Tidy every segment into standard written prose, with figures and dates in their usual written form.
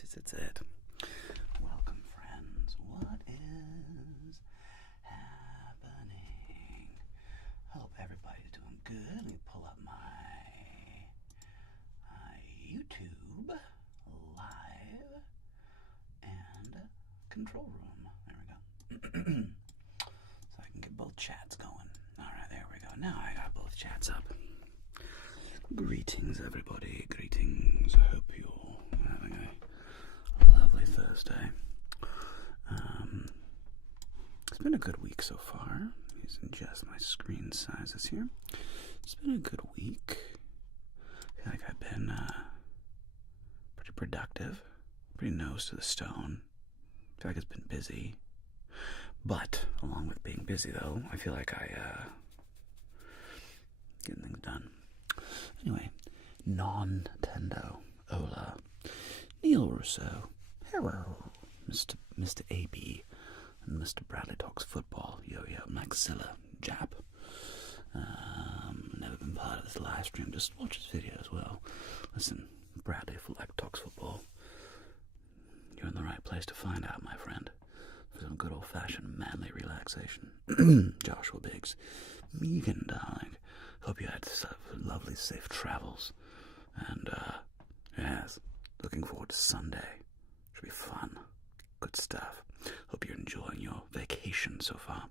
It's it. Welcome, friends. What is happening? Hope everybody's doing good. Let me pull up my YouTube live and control room. There we go. So I can get both chats going. All right, there we go. Now I got both chats up. Greetings, everybody. Greetings. I hope you're having a lovely Thursday. It's been a good week so far. Let me adjust my screen sizes here. It's been a good week. I feel like I've been pretty productive, pretty nose to the stone. I feel like it's been busy. But, along with being busy, though, I feel like getting things done. Anyway, non-tendo, hola, Neil Russo, hello, Mr. AB, and Mr. Bradley Talks Football, yo-yo, Maxilla, Jap. Never been part of this live stream, just watch his video as well. Listen, Bradley Talks Football, you're in the right place to find out, my friend, for some good old-fashioned manly relaxation. Joshua Biggs, Megan, darling. Hope you had lovely, safe travels. And, yes, looking forward to Sunday. Should be fun. Good stuff. Hope you're enjoying your vacation so far.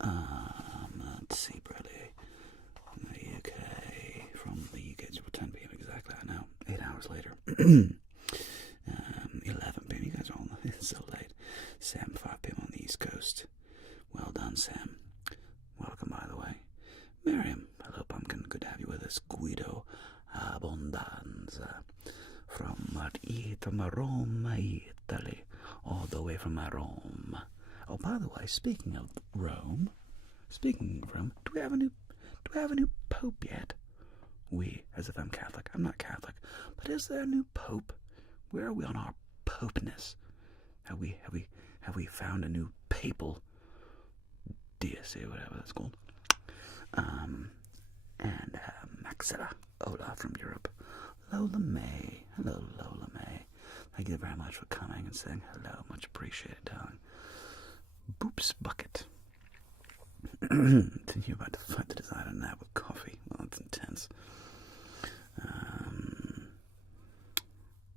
Let's see, Bradley. The UK, from the UK, it's 10 p.m. exactly, I know. 8 hours later. 11 p.m. You guys are all so late. Sam, 5 p.m. on the East Coast. Well done, Sam. Welcome, by the way. Miriam, hello, Pumpkin. Good to have you with us. Guido Abondanza from Rome, Italy. All the way from Rome. Oh, by the way, speaking of Rome, do we have a new pope yet? We, as if I'm Catholic. I'm not Catholic, but is there a new pope? Where are we on our popeness? Have we found a new papal deity, whatever that's called? And Maxilla, Ola from Europe. Lola May. Hello, Lola May. Thank you very much for coming and saying hello. Much appreciated, darling. Boops Bucket. You're about to fight the desire to nap with coffee. Well, that's intense.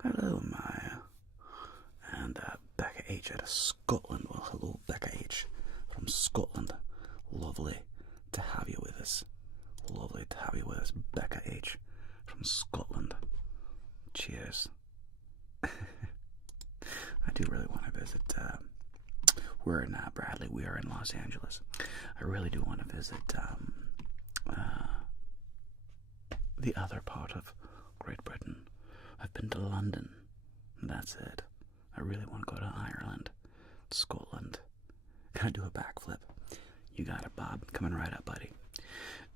Hello, Maya. And Becca H. out of Scotland. Well, hello, Becca H. from Scotland. Lovely to have you with us. Lovely to have you with us, Becca H. from Scotland. Cheers. I do really want to visit. We're in Bradley. We are in Los Angeles. I really do want to visit the other part of Great Britain. I've been to London. And that's it. I really want to go to Ireland, Scotland. Gotta do a backflip. You got it, Bob. Coming right up, buddy.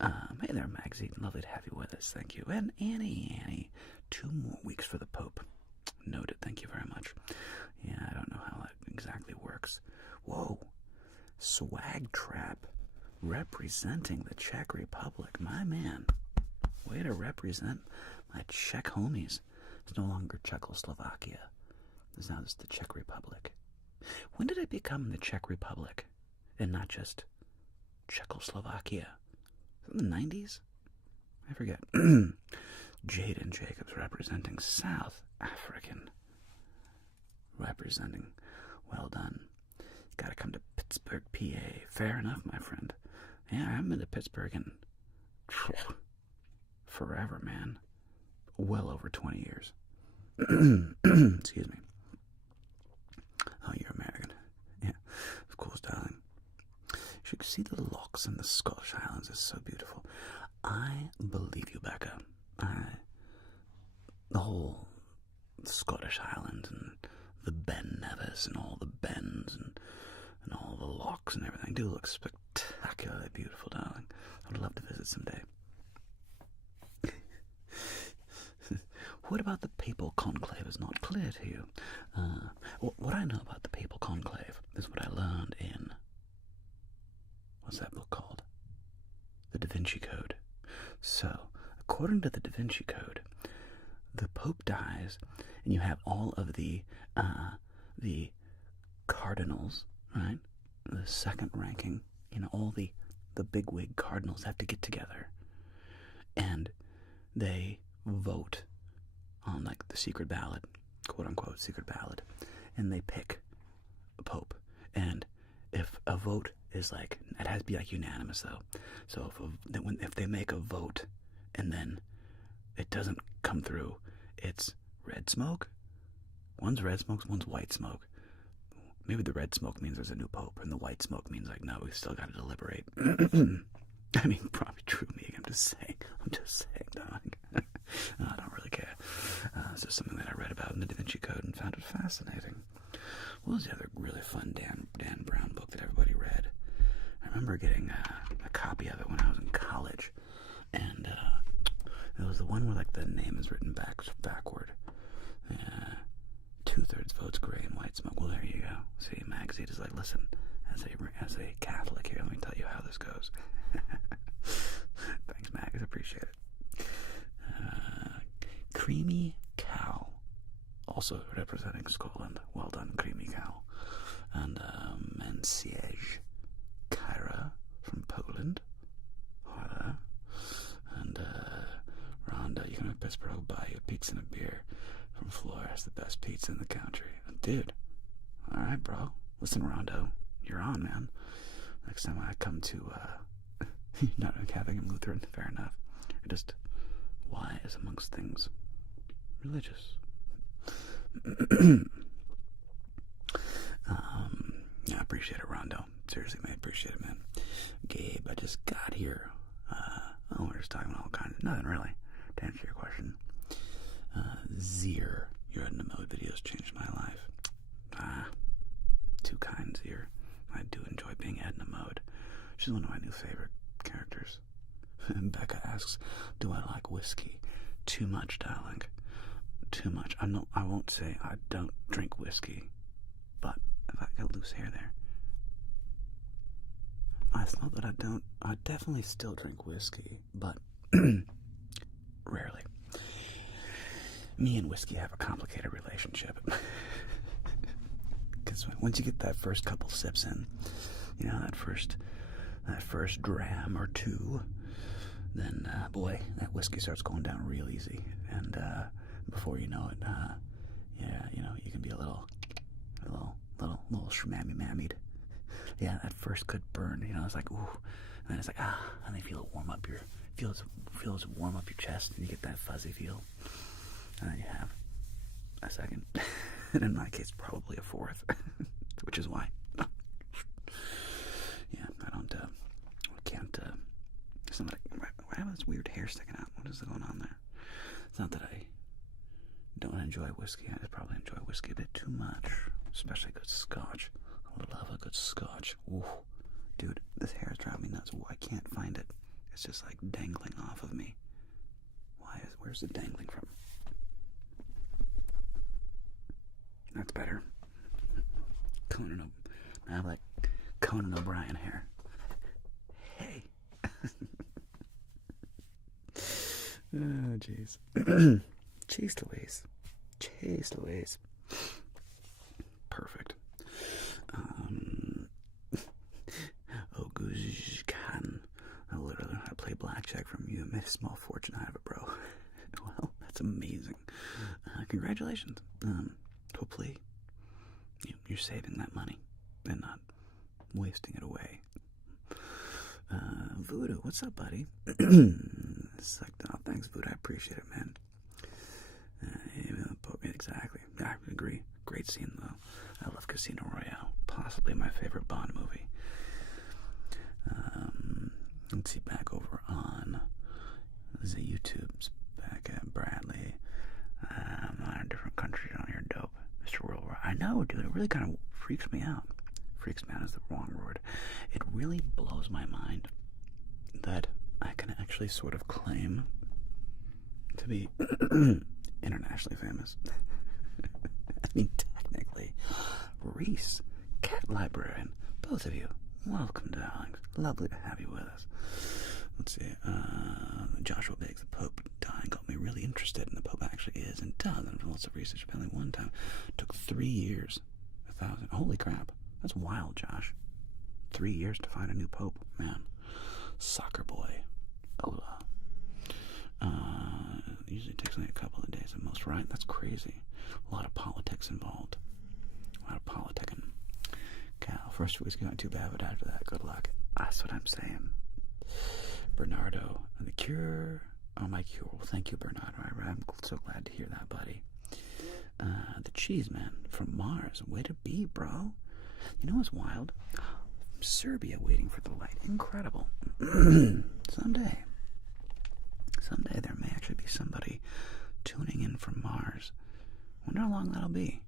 Hey there, Magsy. Lovely to have you with us. Thank you. And Annie. 2 more weeks for the Pope. Noted. Thank you very much. Yeah, I don't know how that exactly works. Whoa. Swag Trap. Representing the Czech Republic. My man. Way to represent my Czech homies. It's no longer Czechoslovakia. It's now just the Czech Republic. When did it become the Czech Republic? And not just Czechoslovakia? In the 90s? I forget. Jaden Jacobs representing South African. Representing. Well done. Gotta come to Pittsburgh, PA. Fair enough, my friend. Yeah, I haven't been to Pittsburgh in forever, man. Well over 20 years. Excuse me. Oh, you're American. Yeah, of course, darling. You should see the locks in the Scottish Highlands. It's so beautiful. I believe you, Becca. The whole Scottish Highlands and the Ben Nevis and all the bends and all the locks and everything do look spectacularly beautiful, darling. I would love to visit someday. What about the papal conclave is not clear to you? What I know about the papal conclave is what I learned in, what's that book called? The Da Vinci Code. So, according to the Da Vinci Code, the Pope dies, and you have all of the cardinals, right? The second ranking, all the bigwig cardinals have to get together, and they vote on like the secret ballot, quote unquote secret ballot, and they pick a pope. And if a vote is like, it has to be like unanimous though. So if they make a vote and then it doesn't come through, it's red smoke. One's red smoke, one's white smoke. Maybe the red smoke means there's a new pope, and the white smoke means like, no, we still got to deliberate. I mean, probably true me. I'm just saying, dog. I don't really care. It's just something that I read about in the Da Vinci Code and found it fascinating. What was the other really fun Dan Brown book that everybody read? I remember getting a copy of it when I was in college, and it was the one where like the name is written backward. 2/3 votes gray and white smoke. Well, there you go. See, magazine is like, listen, as a Catholic here, let me tell you how this goes. Thanks, Mag. I appreciate it. Creamy Cow, also representing Scotland. Well done, Creamy Cow. And Mensiege Kyra from Poland. Hola. And Rhonda, you can have Pittsburgh buy you a pizza and a beer from Flores, the best pizza in the country. Dude, alright, bro. Listen, Rondo, you're on, man. Next time I come to, not a Catholic and Lutheran, fair enough. You're just wise amongst things religious. Yeah, I appreciate it, Rondo. Seriously, man, appreciate it, man. Gabe, I just got here. We're just talking about all kinds of nothing, really, to answer your question. Zir, your Edna Mode videos changed my life. Too kind, Zir. I do enjoy being Edna Mode. She's one of my new favorite characters. And Becca asks, do I like whiskey? Too much, darling. Too much. I won't say I don't drink whiskey, but if I got loose hair there. It's not that I don't. I definitely still drink whiskey, but rarely. Me and whiskey have a complicated relationship. Because once you get that first couple sips in, that first dram or two, then boy, that whiskey starts going down real easy, and before you know it, you can be a little shmammy-mammied. Yeah, at first could burn, it's like, ooh, and then it's like, and then you feel it warm up feels warm up your chest, and you get that fuzzy feel, and then you have a second, and in my case, probably a fourth, which is why, yeah, I can't, somebody, why have this weird hair sticking out? What is going on there? It's not that I don't enjoy whiskey, I just probably enjoy whiskey a bit too much, especially good scotch. I love a good scotch. Ooh. Dude, this hair is driving me nuts. I can't find it. It's just like dangling off of me. Where's it dangling from? That's better. I have like Conan O'Brien hair. Hey. Oh, jeez. Jeez Louise. Perfect. Oguzkan. Literally, I play blackjack from you. Made a small fortune out of it, bro. Well, that's amazing. Congratulations. Hopefully, you're saving that money and not wasting it away. Voodoo, what's up, buddy? Thanks, Voodoo. I appreciate it, man. Exactly. I agree. Great scene, though. I love Casino Royale. Possibly my favorite Bond movie. Let's see, back over on the YouTubes. Back at Bradley. I'm not in a different country on here, dope. Mr. Worldwide. I know, dude. It really kind of freaks me out. Freaks me out is the wrong word. It really blows my mind that I can actually sort of claim to be internationally famous. I mean, technically. Reese, Cat Librarian, both of you, welcome, darlings. Lovely to have you with us. Let's see, Joshua Biggs, the Pope dying got me really interested, and the Pope actually and dozens of lots of research. Apparently one time took 3 years. 1,000. Holy crap. That's wild, Josh. 3 years to find a new pope. Man. Soccer boy. Ola. Usually takes only a couple of days at most, right? That's crazy. A lot of politics involved. A lot of politicking. Cal, first week's going too bad, but after that, good luck. That's what I'm saying. Bernardo, and the cure. Oh, my cure. Well, thank you, Bernardo. I'm so glad to hear that, buddy. The cheese man from Mars. Way to be, bro. You know what's wild? Serbia waiting for the light. Incredible. Someday there may actually be somebody tuning in from Mars. Wonder how long that'll be.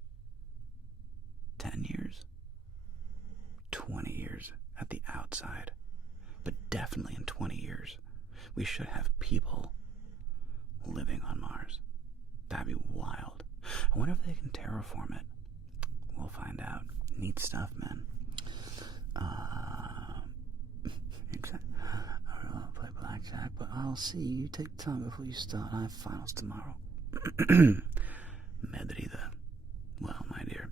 10 years? 20 years at the outside. But definitely in 20 years, we should have people living on Mars. That'd be wild. I wonder if they can terraform it. We'll find out. Neat stuff, man. I don't play Blackjack, but I'll see. You take time before you start. I have finals tomorrow. Medrida. Well, my dear.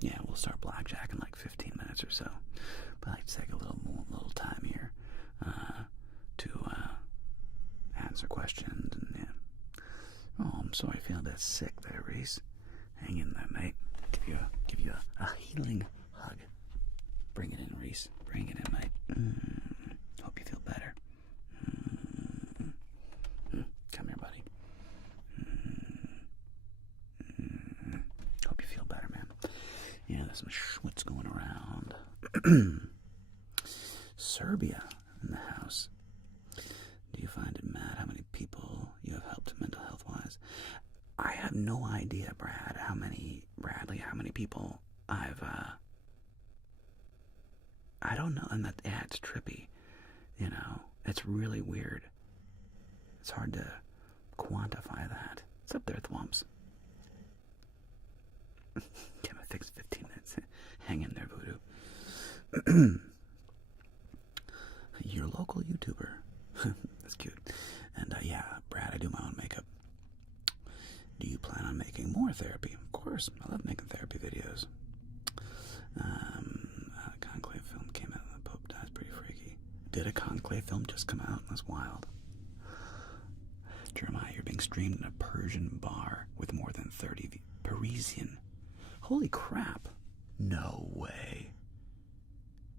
Yeah, we'll start Blackjack in like 15 minutes or so. But I like to take a little time here to answer questions. And yeah. Oh, I'm sorry, feeling a bit sick there, Reese. Hang in there, mate. Give you a healing hug. Bring it in, Reese. Bring it in, mate. Hope you feel better. Come here, buddy. Hope you feel better, man. Yeah, there's some schwitz going around. Serbia in the house. Do you find it mad how many people you have helped mental health wise? I have no idea, Brad, how many people I've, I don't know, and it's trippy, you know, it's really weird. It's hard to quantify that. It's up there, Thwomps. Give it 15 minutes. Hang in there, Voodoo. Your local YouTuber. That's cute. And, yeah, Brad, I do my own makeup. Do you plan on making more therapy? Of course. I love making therapy videos. A Conclave film came out and the Pope dies. Pretty freaky. Did a Conclave film just come out? That's wild. Jeremiah, you're being streamed in a Persian bar with more than 30 Parisian. Holy crap. No way.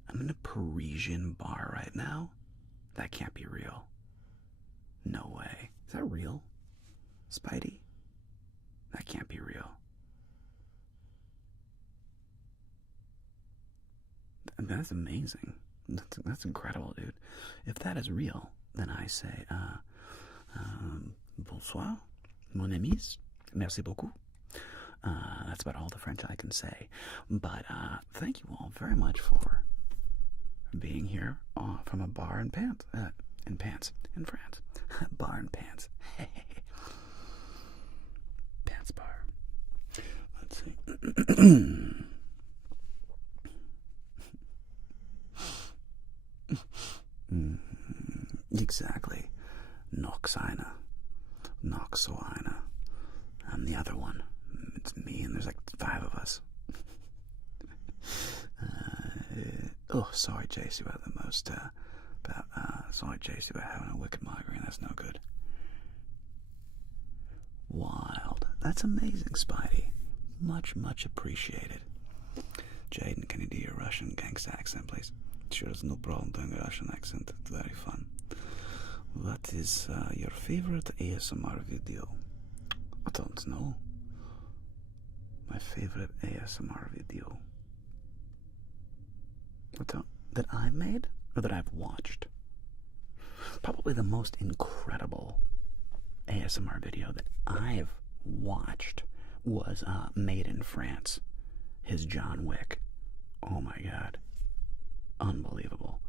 I'm in a Parisian bar right now? That can't be real. No way. Is that real? Spidey? That can't be real. That's amazing. That's incredible, dude. If that is real, then I say, bonsoir, mon amis, merci beaucoup. That's about all the French I can say. But thank you all very much for being here from a bar in France. Bar and pants. Pants bar. Let's see. Exactly. Noxina. Noxoina. I'm the other one. It's me, and there's like 5 of us. Sorry, JC, about the most, sorry, JC, about having a wicked migraine. That's no good. Wild. That's amazing, Spidey. Much, much appreciated. Jaden, can you do your Russian gangsta accent, please? Sure, there's no problem doing a Russian accent. It's very fun. What is your favorite ASMR video? I don't know. My favorite ASMR video. That I've made or that I've watched? Probably the most incredible ASMR video that I've watched was Made in France. His John Wick. Oh my god. Unbelievable.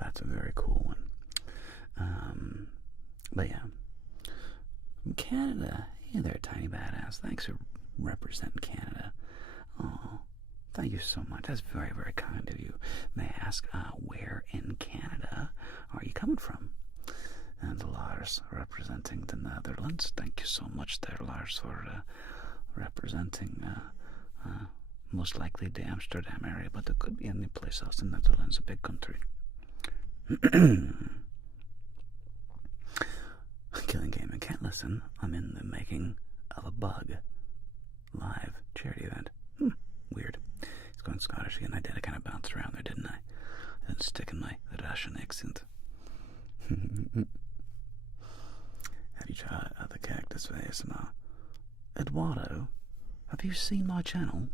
That's a very cool one. But yeah. From Canada. Hey there, tiny badass. Thanks for representing Canada. Oh, thank you so much. That's very, very kind of you. May I ask, where in Canada are you coming from? and Lars representing the Netherlands. Thank you so much there, Lars, for representing most likely the Amsterdam area, but it could be any place else. The Netherlands, a big country. Killing Game and Can't Listen. I'm in the making of a Bug live charity event. Weird. He's going Scottish again. I did. I kind of bounced around there, didn't I? I didn't stick in my Russian accent. Have you tried other characters for ASMR? Eduardo, have you seen my channel?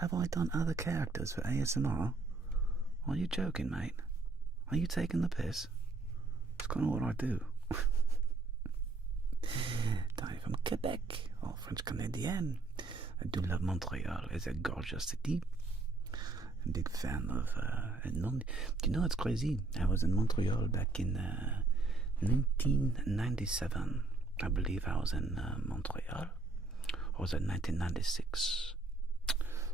Have I done other characters for ASMR? Are you joking, mate? Are you taking the piss? It's kind of what I do. I'm from Quebec, or French Canadian. I do love Montreal. It's a gorgeous city. A big fan of you know, it's crazy. I was in Montreal back in 1997. I believe I was in Montreal. Or was it 1996?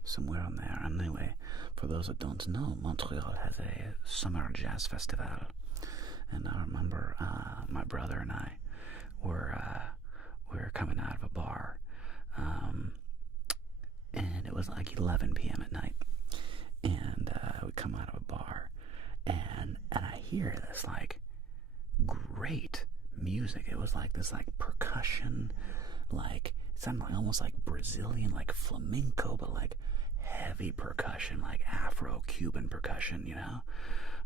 Somewhere on there. Anyway, for those that don't know, Montreal has a summer jazz festival. And I remember my brother and I were coming out of a bar. And it was like 11 p.m. at night. And we come out of a bar. And I hear this, like, great music. It was like this, like, percussion, like, it sounded like almost like Brazilian, like flamenco, but like heavy percussion, like Afro-Cuban percussion, you know?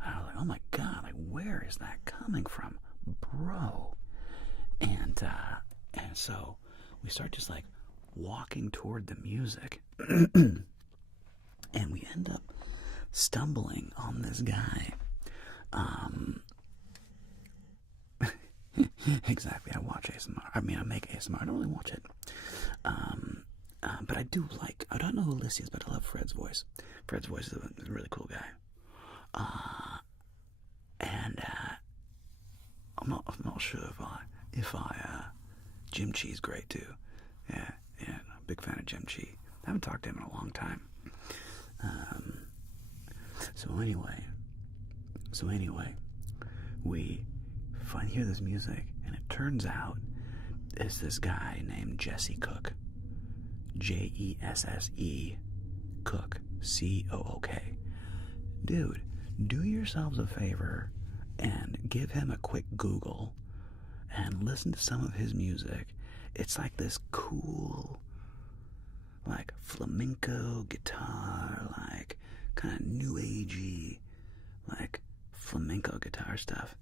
And I was like, oh my God, like, where is that coming from, bro? And so we start just like walking toward the music, and we end up stumbling on this guy. Exactly, I watch ASMR. I mean, I make ASMR. I don't really watch it. But I do like, I don't know who Lissy is, but I love Fred's voice. Fred's voice is a really cool guy. I'm not sure if I Jim Chi's great too. Yeah, I'm a big fan of Jim Chi. I haven't talked to him in a long time. So anyway, we hear this music, and it turns out it's this guy named Jesse Cook. Jesse Cook. Cook. Dude, do yourselves a favor and give him a quick Google and listen to some of his music. It's like this cool, like, flamenco guitar, like, kind of new agey, like, flamenco guitar stuff.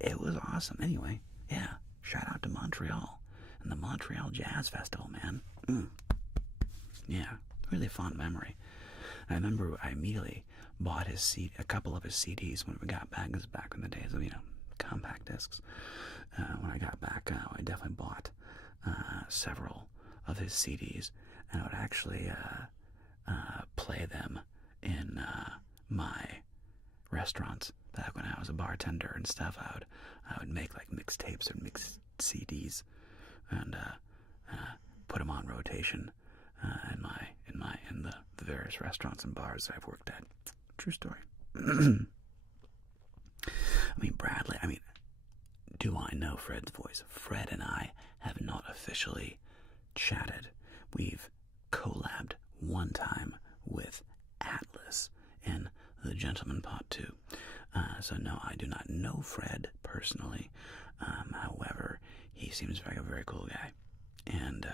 It was awesome. Anyway, yeah, shout out to Montreal and the Montreal Jazz Festival, man. Yeah, really fond memory. I remember I immediately bought a couple of his CDs when we got back. This was back in the days of, compact discs. When I got back, I definitely bought several of his CDs, and I would actually play them in my restaurants back when I was a bartender and stuff. I would make like mixtapes or mixed CDs and put them on rotation in the various restaurants and bars I've worked at. True story. Bradley, do I know Fred's voice? Fred and I have not officially chatted. We've collabed one time with Atlas in The Gentleman Pod 2. So no, I do not know Fred personally. However, he seems like a very cool guy. And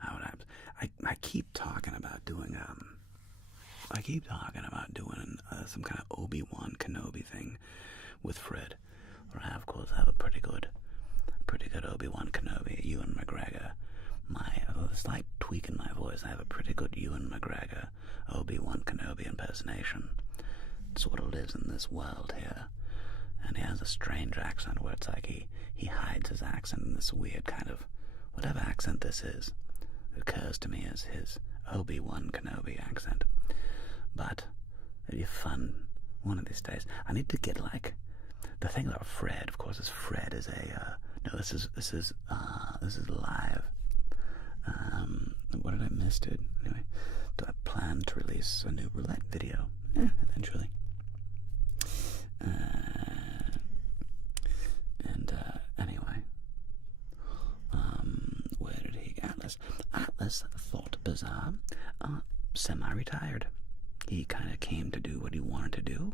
I keep talking about doing some kind of Obi-Wan Kenobi thing with Fred. Or I, of course, have a pretty good Obi-Wan Kenobi, Ewan McGregor. A slight tweak in my voice. I have a pretty good Ewan McGregor, Obi-Wan Kenobi impersonation. Sort of lives in this world here. And he has a strange accent where it's like he hides his accent in this weird kind of, whatever accent this is, occurs to me as his Obi-Wan Kenobi accent. But it'd be fun one of these days. I need to get the thing about Fred, of course, is Fred is this is live. What did I miss, dude? Anyway, do I plan to release a new roulette video? Eventually. Thrs thought bizarre, semi-retired. He kind of came to do what he wanted to do,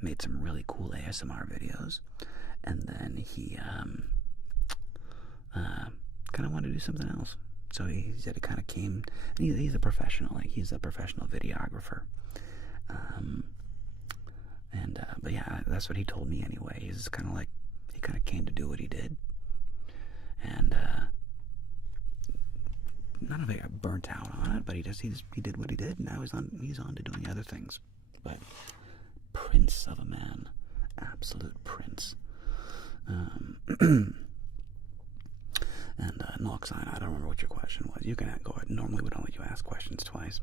made some really cool ASMR videos, and then he kind of wanted to do something else. So he said he kind of came, and he's a professional, like he's a professional videographer. But yeah, that's what he told me anyway. He's kind of like, he kind of came to do what he did, and none of it got burnt out on it, but he did what he did, and now he's on to doing other things. But prince of a man, absolute prince. And Noxine, I don't remember what your question was. You can go ahead. Normally we don't let you ask questions twice.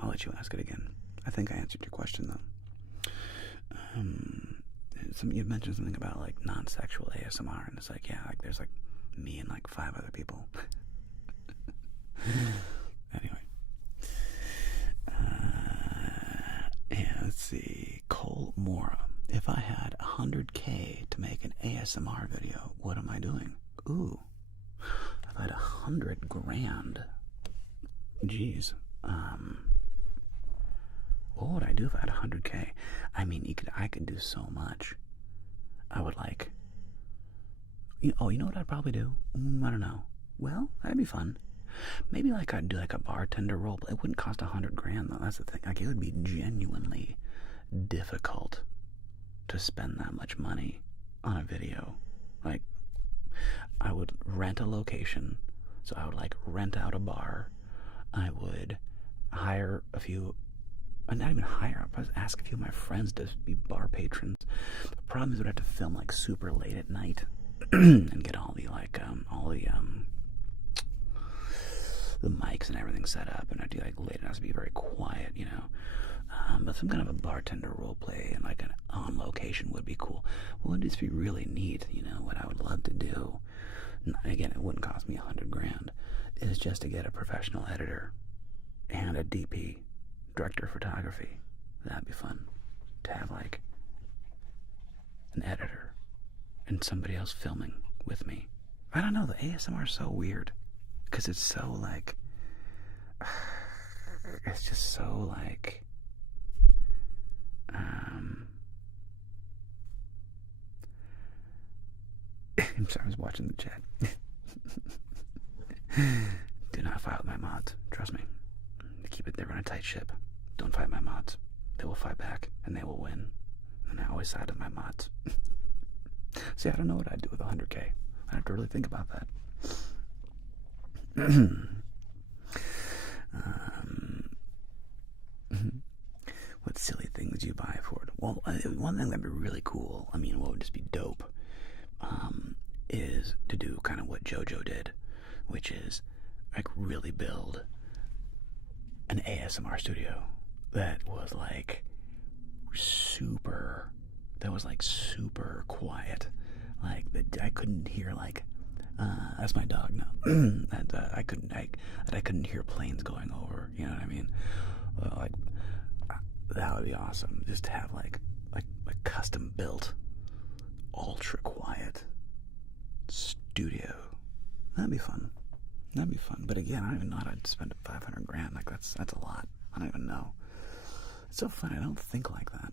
I'll let you ask it again. I think I answered your question though. You mentioned something about like non-sexual ASMR, and it's like, yeah, like there's like me and like 5 other people. Anyway, yeah, let's see. Cole Mora. If I had 100K to make an ASMR video, what am I doing? Ooh, if I had 100 grand. Jeez. What would I do if I had 100K? I mean, I could do so much. I would like. You know what I'd probably do? I don't know. Well, that'd be fun. Maybe like I'd do like a bartender role, but it wouldn't cost 100 grand though. That's the thing. Like it would be genuinely difficult to spend that much money on a video. Like I would rent a location, so I would like rent out a bar. I would hire a few. Not even hire. I'd ask a few of my friends to be bar patrons. The problem is we'd have to film like super late at night and get all the mics and everything set up, and I'd do like late. It has to be very quiet, you know. But some kind of a bartender role play and like an on location would be cool. What would just be really neat, you know? What I would love to do, again, it wouldn't cost me 100 grand, is just to get a professional editor and a DP. Director of photography. That'd be fun to have like an editor and somebody else filming with me. I don't know, the ASMR is so weird because it's so like it's just so like I'm sorry, I was watching the chat. Do not fight with my mods, trust me. They run a tight ship. Don't fight my mods. They will fight back, and they will win. And I always side with my mods. See, I don't know what I'd do with 100K. I have to really think about that. What silly things do you buy for it? Well, one thing that'd be really cool, I mean, what would just be dope, is to do kind of what JoJo did, which is like really build an ASMR studio that was like super quiet, like that I couldn't hear like that's my dog now. That I couldn't hear planes going over, you know what I mean? Like that would be awesome, just to have like custom built ultra quiet studio. That'd be fun. But again, I don't even know how I'd spend 500 grand. Like that's a lot. I don't even know. It's so funny. I don't think like that.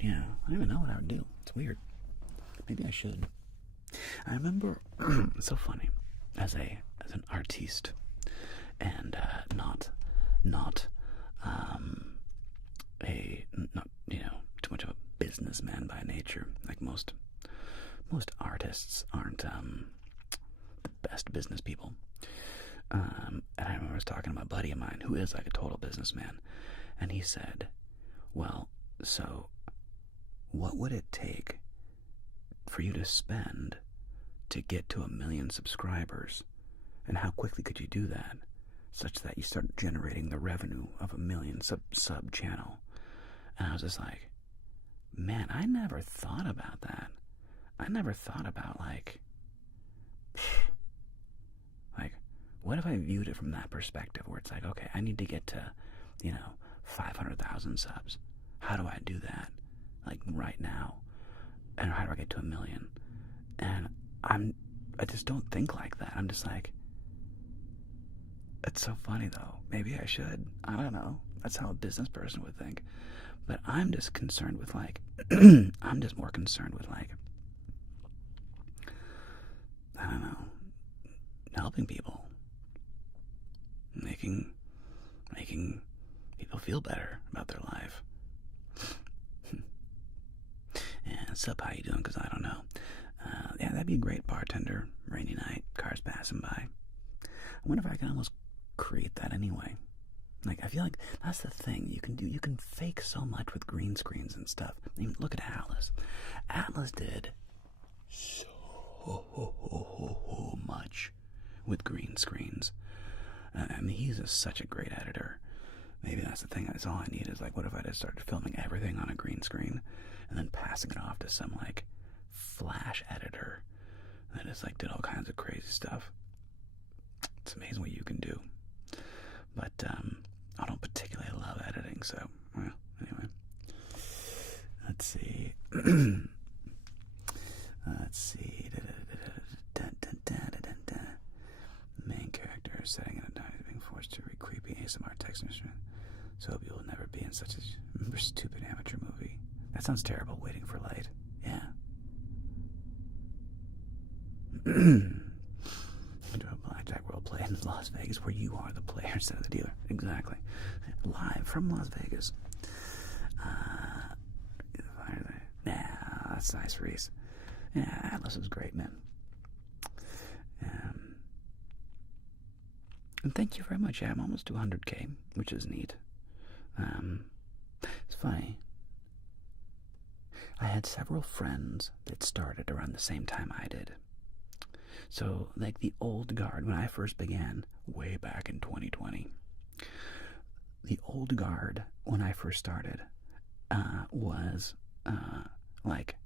Yeah, I don't even know what I would do. It's weird. Maybe I should. I remember. It's so funny. As an artiste, and not too much of a businessman by nature. Like most artists aren't the best business people. And I remember I was talking to my buddy of mine who is like a total businessman, and he said, well, so what would it take for you to spend to get to 1 million subscribers, and how quickly could you do that such that you start generating the revenue of 1 million sub channel? And I was just like, man, I never thought about that. I never thought about like what if I viewed it from that perspective, where it's like, okay, I need to get to 500,000 subs. How do I do that like right now? And how do I get to 1 million? And I just don't think like that. I'm just like, It's so funny though. Maybe I should. I don't know. That's how a business person would think. But I'm just concerned with like, I'm just more concerned with like, I don't know, helping people, making people feel better about their life. And what's up? How you doing? Because I don't know. Yeah, that'd be a great bartender. Rainy night, cars passing by. I wonder if I can almost create that anyway. Like, I feel like that's the thing you can do. You can fake so much with green screens and stuff. I mean, look at Atlas. Atlas did so much with green screens. I mean, he's such a great editor. Maybe that's the thing. That's all I need is like, what if I just started filming everything on a green screen and then passing it off to some like Flash editor that just like did all kinds of crazy stuff. It's amazing what you can do. But I don't particularly love editing, so well, anyway. Let's see. Let's see. Main character setting in a diner being forced to read creepy ASMR text instrument. So hope you will never be in such a stupid amateur movie. That sounds terrible. Waiting for light. Yeah. Do a blackjack roleplay in Las Vegas where you are the player instead of the dealer. Exactly. Live from Las Vegas. Yeah, that's nice, Reese. Yeah, Atlas is great, man. And thank you very much. Yeah, I'm almost to 100K, which is neat. It's funny. I had several friends that started around the same time I did. So, like the old guard, when I first began, way back in 2020, the old guard, when I first started, was, like,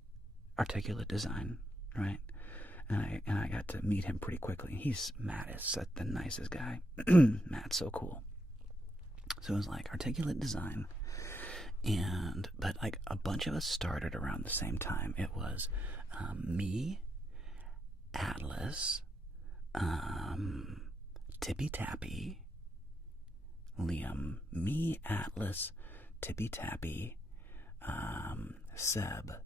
articulate design, right? And I got to meet him pretty quickly. Matt is such the nicest guy. Matt's so cool. So it was like articulate design, but like a bunch of us started around the same time. It was me, Atlas, Tippy Tappy, Liam, me, Atlas, Tippy Tappy, Seb,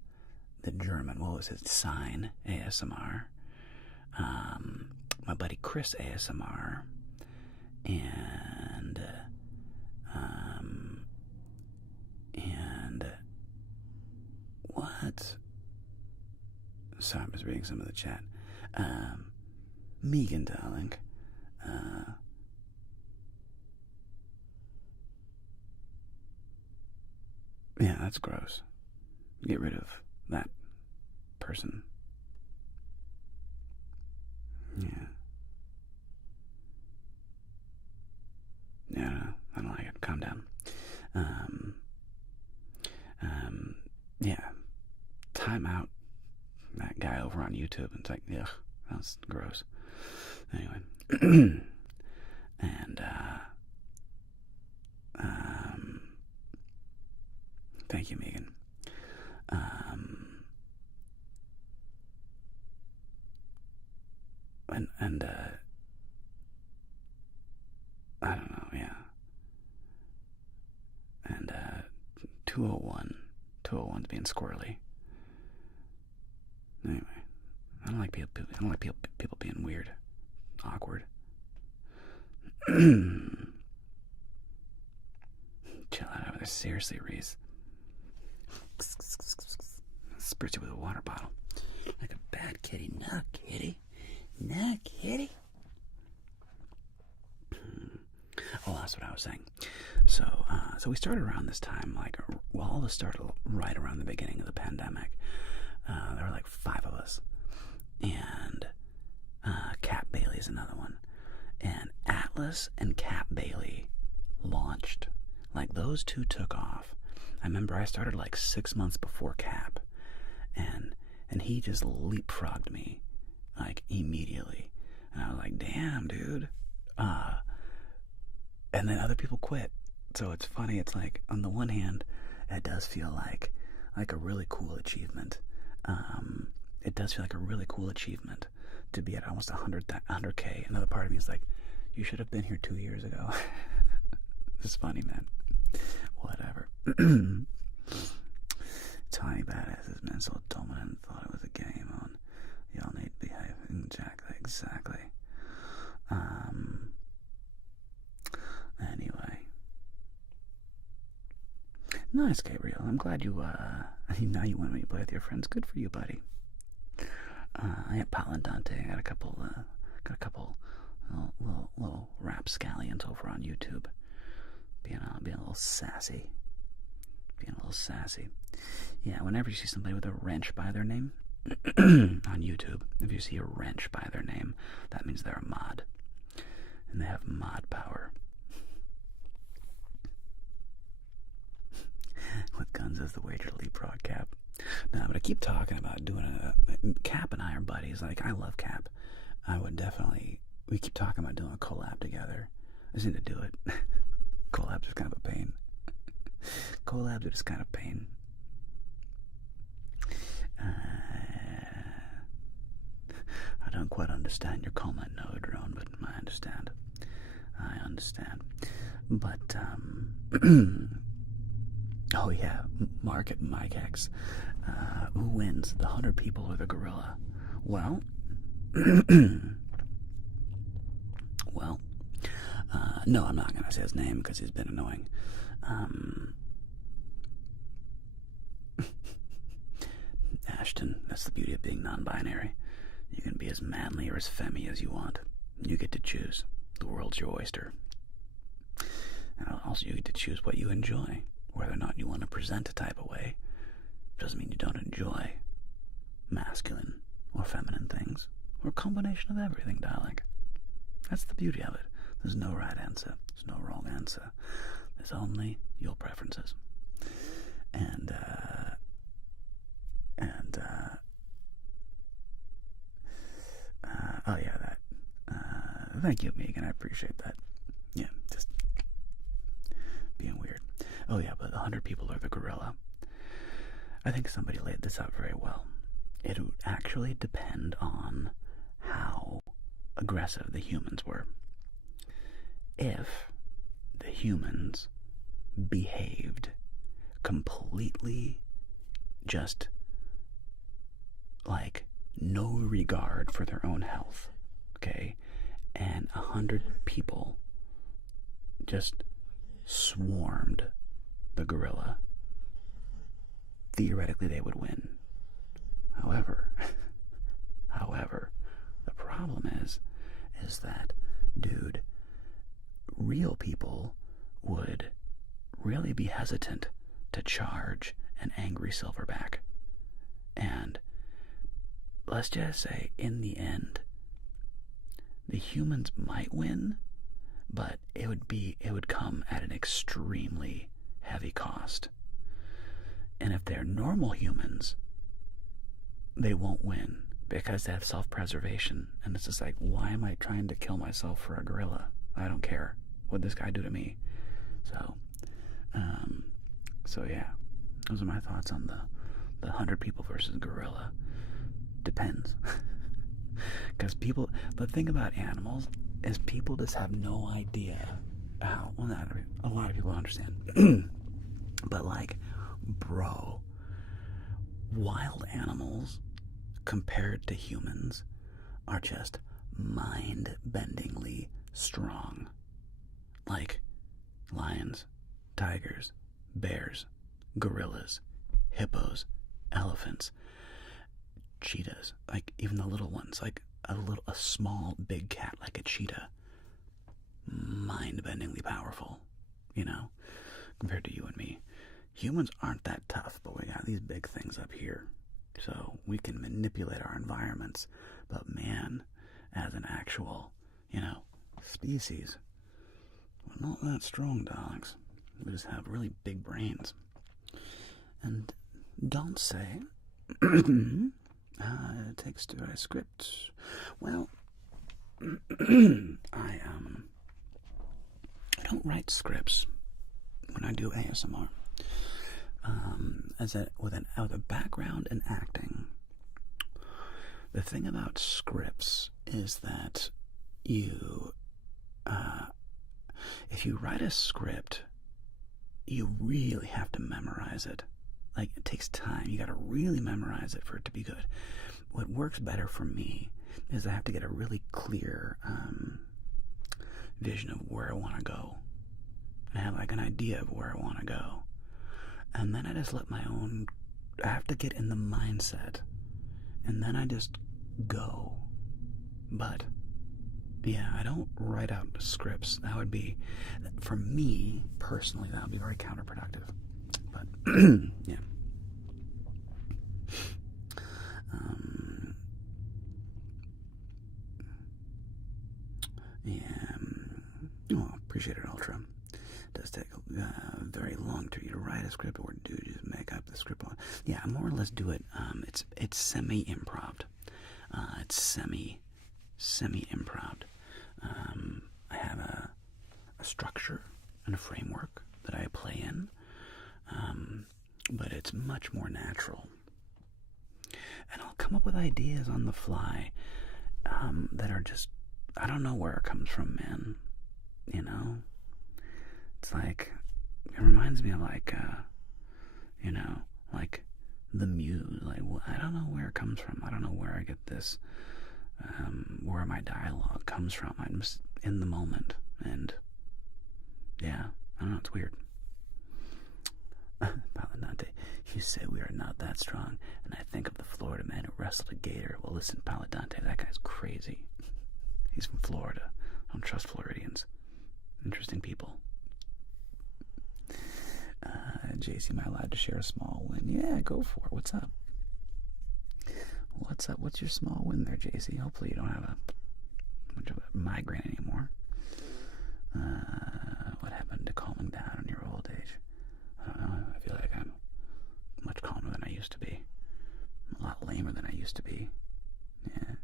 the German, what was it, Sign, ASMR, my buddy Chris ASMR, and what? Sorry, I was reading some of the chat. Megan, darling. Yeah, that's gross. Get rid of that person. Yeah. Yeah, I don't like it. Calm down. Yeah. Time out that guy over on YouTube. It's like, ugh, that's gross. Anyway. And, thank you, Megan. And I don't know, yeah. And 201's being squirrely. Anyway, I don't like people being weird, awkward. Chill out over there, seriously, Reese. Spritz you with a water bottle, like a bad kitty. No, kitty. No, kitty. Oh, that's what I was saying. So we started around this time, like, well, all this started right around the beginning of the pandemic. There were like 5 of us, and Cat Bailey's another one, and Atlas and Cat Bailey launched. Like, those two took off. I remember I started like 6 months before Cap, and he just leapfrogged me, like, immediately. And I was like, damn, dude. And then other people quit. So it's funny. It's like, on the one hand, it does feel like a really cool achievement. It does feel like a really cool achievement to be at almost 100K. Another part of me is like, You should have been here 2 years ago. It's funny, man. Whatever. Tiny badasses, man, so dominant. Thought it was a game on. Y'all need to behave. Exactly. Anyway. Nice, Gabriel. I'm glad you, now you want me to play with your friends. Good for you, buddy. I had Paul and Dante. I got a couple little rapscallions over on YouTube. Being a little sassy. Yeah, whenever you see somebody with a wrench by their name, on YouTube, if you see a wrench by their name, that means they're a mod. And they have mod power. With guns as the wager leapfrog, Cap. No, but I keep talking about doing Cap and I are buddies. Like, I love Cap. We keep talking about doing a collab together. I just need to do it. Collabs are kind of a pain. Collabs are just kind of pain. I don't quite understand your comment, no, Drone, but I understand. But, oh yeah, Market Mike X. Who wins, the 100 people or the gorilla? Well, no, I'm not going to say his name because he's been annoying. Ashton, that's the beauty of being non-binary. You can be as manly or as femmy as you want. You get to choose. The world's your oyster. And also you get to choose what you enjoy. Whether or not you want to present a type of way doesn't mean you don't enjoy masculine or feminine things. Or a combination of everything, darling. That's the beauty of it. There's no right answer. There's no wrong answer. There's only your preferences. And oh yeah, that. Thank you, Megan. I appreciate that. Yeah, just being weird. Oh yeah, but the 100 people are the gorilla. I think somebody laid this out very well. It would actually depend on how aggressive the humans were. If the humans behaved completely just like no regard for their own health, okay, and 100 people just swarmed the gorilla, theoretically they would win. However, the problem is that, dude, real people would really be hesitant to charge an angry silverback. And let's just say, in the end, the humans might win, but it would come at an extremely heavy cost. And if they're normal humans, they won't win because they have self-preservation. And it's just like, why am I trying to kill myself for a gorilla? I don't care. What'd this guy do to me? So yeah, those are my thoughts on the 100 people versus gorilla. Depends. Because the thing about animals is people just have no idea how, well, not a lot of people understand. But like, bro, wild animals compared to humans are just mind-bendingly strong. Like lions, tigers, bears, gorillas, hippos, elephants, cheetahs, like even the little ones, like a small big cat like a cheetah, mind-bendingly powerful, compared to you and me. Humans aren't that tough, but we got these big things up here, so we can manipulate our environments. But man, as an actual, species, we're not that strong, dogs. We just have really big brains. And don't say it takes to write a script. Well, I don't write scripts when I do ASMR. With a background in acting, the thing about scripts is that you if you write a script, you really have to memorize it. Like, it takes time. You got to really memorize it for it to be good. What works better for me is I have to get a really clear vision of where I want to go. And have like an idea of where I want to go. And then I just let I have to get in the mindset. And then I just go. But, yeah, I don't write out scripts. That would be, for me, personally, that would be very counterproductive. But, yeah. Oh, appreciate it, Ultra. It does take very long to you to write a script, or do you just make up the script on? Yeah, I more or less do it. It's semi-improv. It's semi-improv. I have a structure and a framework that I play in, but it's much more natural. And I'll come up with ideas on the fly that are just, I don't know where it comes from, man. You know? It's like, it reminds me of like, like the muse. Like, I don't know where it comes from. I don't know where I get this, where my dialogue comes from. I'm just in the moment. And, yeah, I don't know, it's weird. Paladante, you say we are not that strong, and I think of the Florida man who wrestled a gator. Well, listen, Paladante, that guy's crazy. He's from Florida. I don't trust Floridians. Interesting people. JC, am I allowed to share a small win? Yeah, go for it. What's up? What's up? What's your small win there, JC? Hopefully you don't have much of a migraine anymore. What happened to calming down in your old age? I don't know. I feel like I'm much calmer than I used to be. A lot lamer than I used to be. Yeah.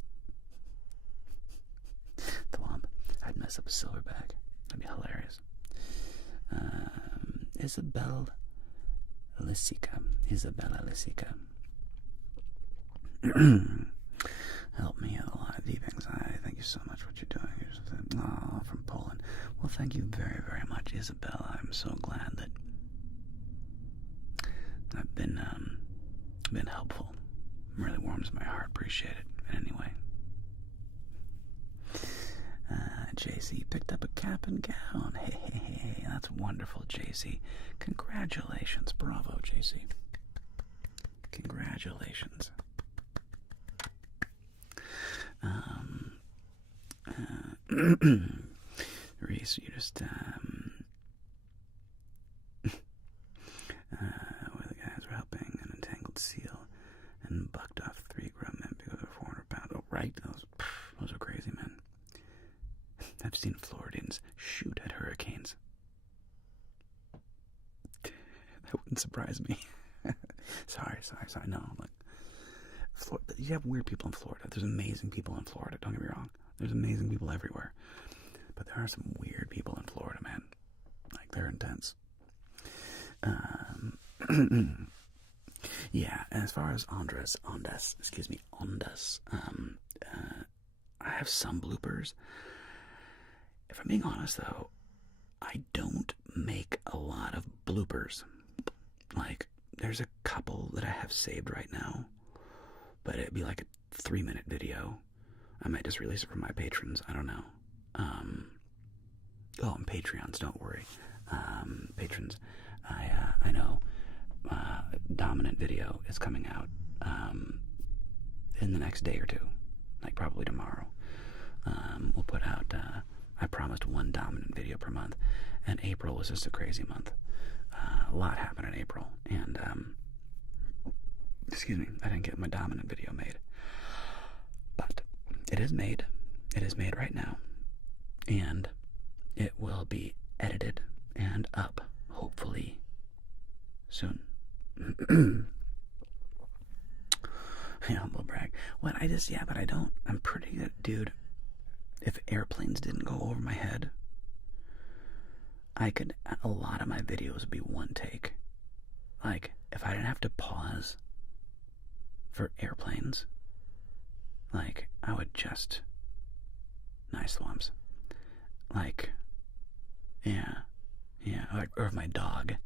Thwomp. I'd mess up a silverback. That'd be hilarious. Isabella Lisica. Help me out a lot. Deep anxiety. Thank you so much for what you're doing. Oh, from Poland. Well, thank you very, very much, Isabella. I'm so glad that I've been helpful. It really warms my heart. Appreciate it. Anyway. JC picked up a cap and gown. Hey, that's wonderful, JC. Congratulations. Bravo, JC. Congratulations. Reese, you just, where the guys were helping an entangled seal and bucked off 3 grown men because of 400 pounds. Oh, right? Those are crazy, man. I've seen Floridians shoot at hurricanes. That wouldn't surprise me. Sorry. No, like, Florida, you have weird people in Florida. There's amazing people in Florida. Don't get me wrong. There's amazing people everywhere. But there are some weird people in Florida, man. Like, they're intense. Yeah, and as far as Ondas, I have some bloopers. If I'm being honest, though, I don't make a lot of bloopers. Like, there's a couple that I have saved right now, but it'd be like a 3-minute video. I might just release it for my patrons. I don't know. And Patreons, don't worry. Patrons, I know Dominant video is coming out in the next day or two, like probably tomorrow. We'll put out, I promised 1 Dominant video per month, and April was just a crazy month. A lot happened in April, and excuse me, I didn't get my Dominant video made. But it is made. It is made right now, and it will be edited and up, hopefully, soon. Humble brag. What, but I don't. I'm pretty good, dude. If airplanes didn't go over my head, a lot of my videos would be one take. Like, if I didn't have to pause for airplanes, like, I would just, nice swamps. Like, yeah, or if my dog,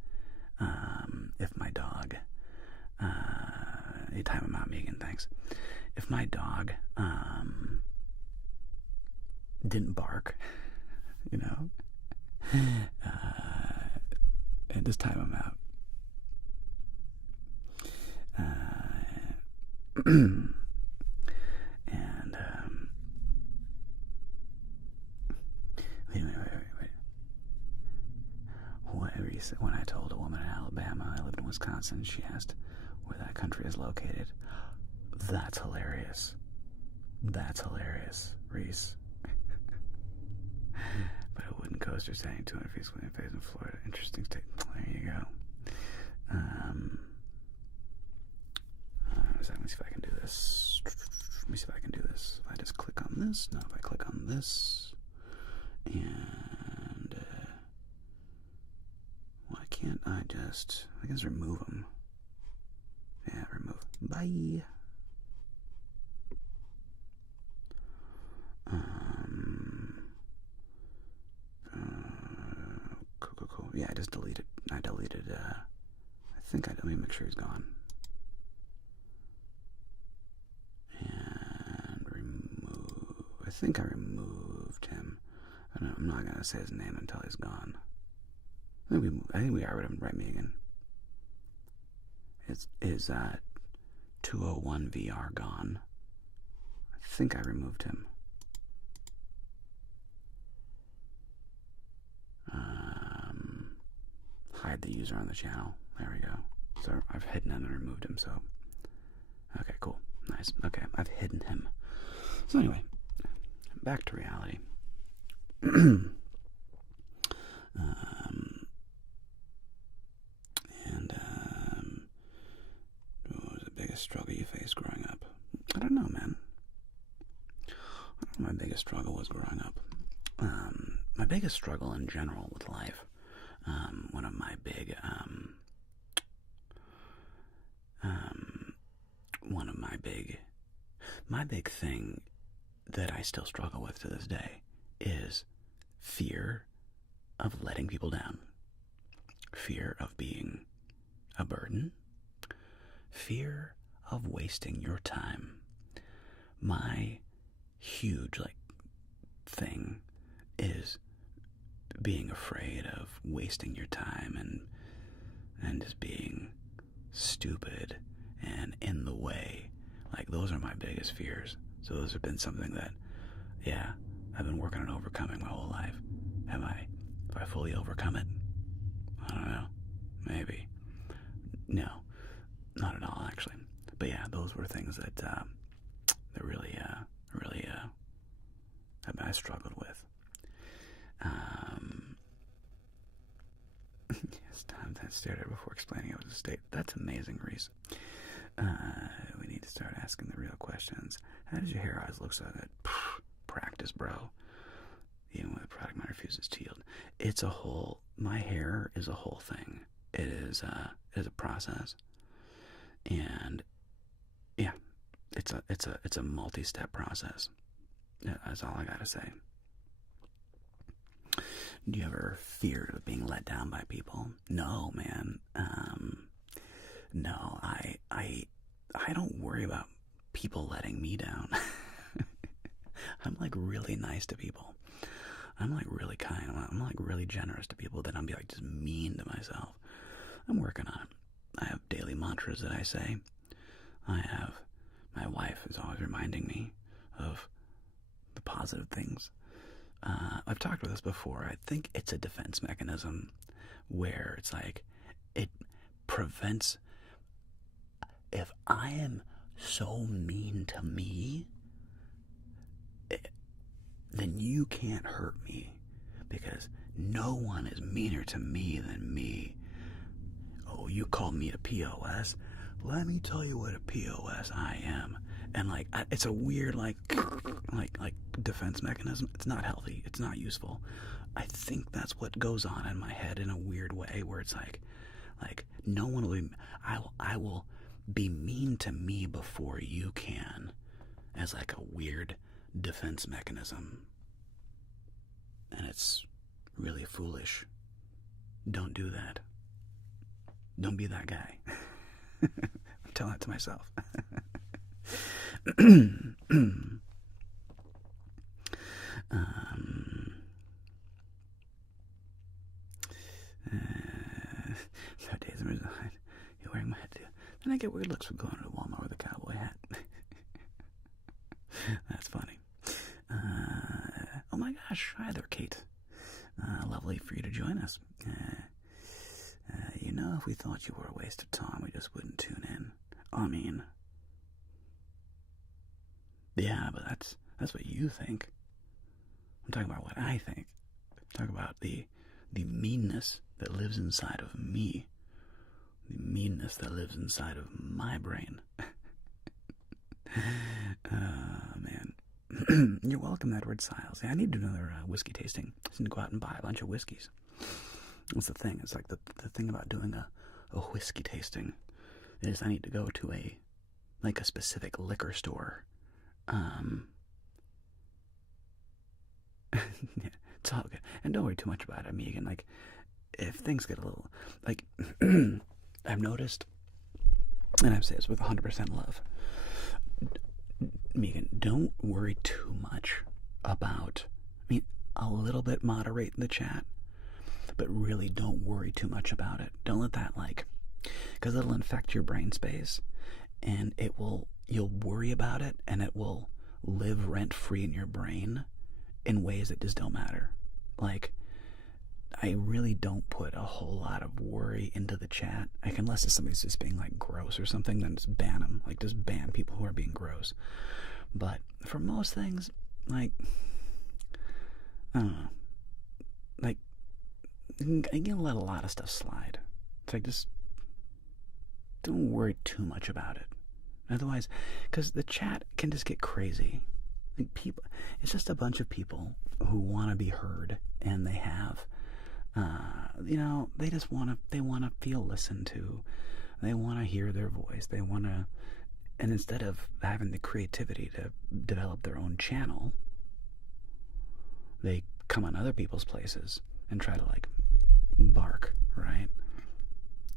you time him out, Megan, thanks. If my dog, didn't bark, you know, and just time him out. And wait. When I told a woman in Alabama I lived in Wisconsin, she asked where that country is located. That's hilarious. That's hilarious, Reese. But a wooden coaster saying 200 feet phase in Florida. Interesting state. There you go. Let me see if I can do this. If I just click on this. No, if I click on this. And why can't I just remove them? Yeah, remove. Bye. Cool. Yeah, I just deleted. I deleted. Let me make sure he's gone. And remove. I think I removed him. I'm not gonna say his name until he's gone. I think we got rid of him, right, Megan? Is 201 VR gone? I think I removed him. Hide the user on the channel. There we go. So I've hidden him and removed him. So okay, cool, nice. Okay, I've hidden him. So anyway, back to reality. What was the biggest struggle you faced growing up? I don't know, man. I don't know what my biggest struggle was growing up. My biggest struggle in general with life, one of my big, my big thing that I still struggle with to this day is fear of letting people down, fear of being a burden, fear of wasting your time. My huge thing is being afraid of wasting your time and just being stupid and in the way. Those are my biggest fears. So those have been something that, yeah, I've been working on overcoming my whole life. Have I fully overcome it? I don't know. Maybe. No, not at all, actually. But yeah, those were things that really I struggled with. Yes, time that stared at her before explaining it was a state. That's amazing, Reese. We need to start asking the real questions. How does your hair always look so good? Practice, bro. Even when the product might refuses to yield. My hair is a whole thing. It is a process. And yeah, it's a multi-step process. That's all I gotta say. Do you ever fear of being let down by people? No, man. No, I don't worry about people letting me down. I'm really nice to people. I'm really kind. I'm really generous to people. Then I'm just mean to myself. I'm working on it. I have daily mantras that I say. My wife is always reminding me of the positive things. I've talked about this before. I think it's a defense mechanism where it's it prevents. If I am so mean to me, then you can't hurt me, because no one is meaner to me than me. Oh, you called me a POS? Let me tell you what a POS I am. And it's a weird defense mechanism. It's not healthy. It's not useful. I think that's what goes on in my head in a weird way, where it's no one will be. I will be mean to me before you can, as a weird defense mechanism. and it's really foolish. Don't do that. Don't be that guy. I'm telling that to myself. Days I'm resigned. You're wearing my hat too. Then I get weird looks for going to Walmart with a cowboy hat. That's funny. Oh my gosh. Hi there, Kate. Lovely for you to join us. You know, if we thought you were a waste of time, we just wouldn't tune in. I mean, yeah, but that's what you think. I'm talking about what I think. I'm talking about the meanness that lives inside of me. The meanness that lives inside of my brain. Man. You're welcome, Edward Siles. Yeah, I need to do another whiskey tasting. I just need to go out and buy a bunch of whiskeys. That's the thing. It's like the thing about doing a whiskey tasting is I need to go to a specific liquor store. Yeah, it's all good. And don't worry too much about it, Megan. Like, if things get a little, like, I've noticed, and I say this with 100% love, Megan, don't worry too much about, a little bit moderate the chat, but really don't worry too much about it. Don't let that, because it'll infect your brain space, and you'll worry about it, and it will live rent-free in your brain in ways that just don't matter. I really don't put a whole lot of worry into the chat. Unless somebody's just being gross or something, then just ban them. Just ban people who are being gross. But for most things, I don't know. You can let a lot of stuff slide. It's just don't worry too much about it. Otherwise, because the chat can just get crazy. People, it's just a bunch of people who want to be heard, and they have, they just want to feel listened to. They want to hear their voice. They want to, and instead of having the creativity to develop their own channel, they come on other people's places and try to bark, right?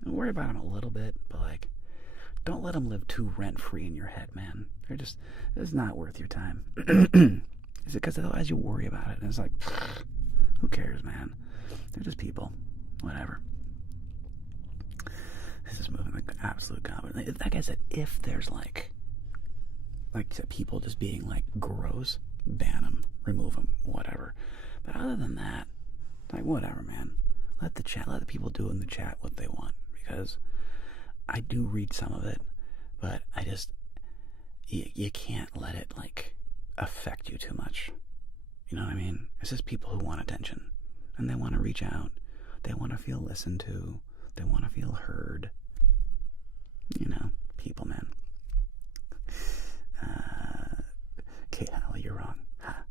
And worry about them a little bit, but don't let them live too rent-free in your head, man. It's not worth your time. Is it because otherwise you worry about it, and it's who cares, man? They're just people. Whatever. This is moving like absolute garbage. Like I said, if there's people just being gross, ban them, remove them, whatever. But other than that, whatever, man. Let the people do in the chat what they want, because I do read some of it, but I just, you can't let it affect you too much. You know what I mean? It's just people who want attention, and they want to reach out. They want to feel listened to. They want to feel heard. People, man. Kate, you're wrong. Ha.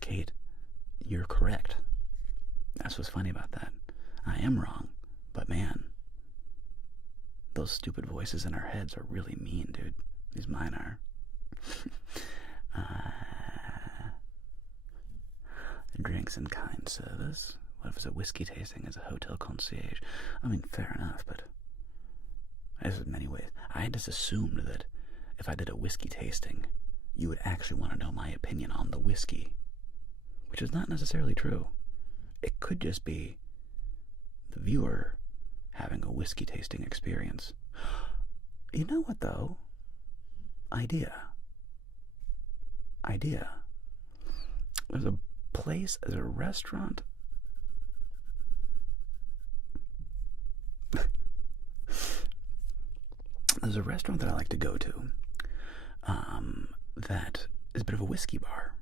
Kate, you're correct. That's what's funny about that. I am wrong, but man, those stupid voices in our heads are really mean, dude. These mine are. Drinks in kind service. What if it's a whiskey tasting as a hotel concierge? Fair enough, but there's many ways. I just assumed that if I did a whiskey tasting, you would actually want to know my opinion on the whiskey, which is not necessarily true. It could just be the viewer having a whiskey tasting experience. You know what, though? Idea. There's a restaurant. There's a restaurant that I like to go to that is a bit of a whiskey bar.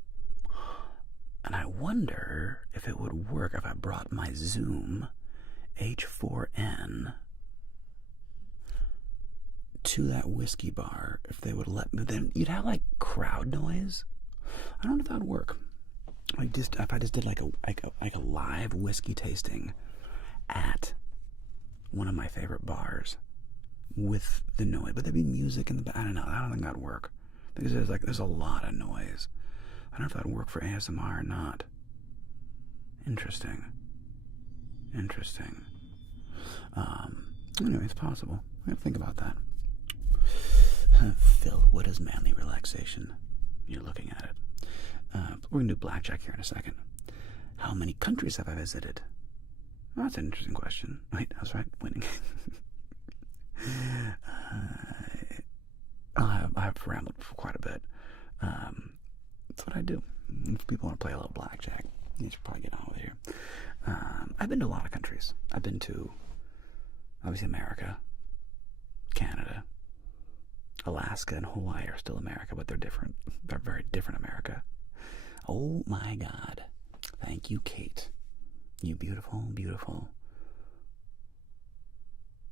And I wonder if it would work if I brought my Zoom H4n to that whiskey bar, if they would let me. Then you'd have crowd noise. I don't know if that would work. If I just did a live whiskey tasting at one of my favorite bars with the noise, but there'd be music in the back. I don't know. I don't think that'd work because there's a lot of noise. I don't know if that'd work for ASMR or not. Interesting. Interesting. Anyway, it's possible. I have to think about that. Phil, what is manly relaxation? You're looking at it. We're going to do blackjack here in a second. How many countries have I visited? Oh, that's an interesting question. Wait, I was right. Winning. I've rambled for quite a bit. That's what I do. If people want to play a little blackjack, you should probably get on with it here. I've been to a lot of countries. I've been to, obviously, America, Canada, Alaska, and Hawaii are still America, but they're different. They're very different America. Oh my God. Thank you, Kate. You beautiful, beautiful,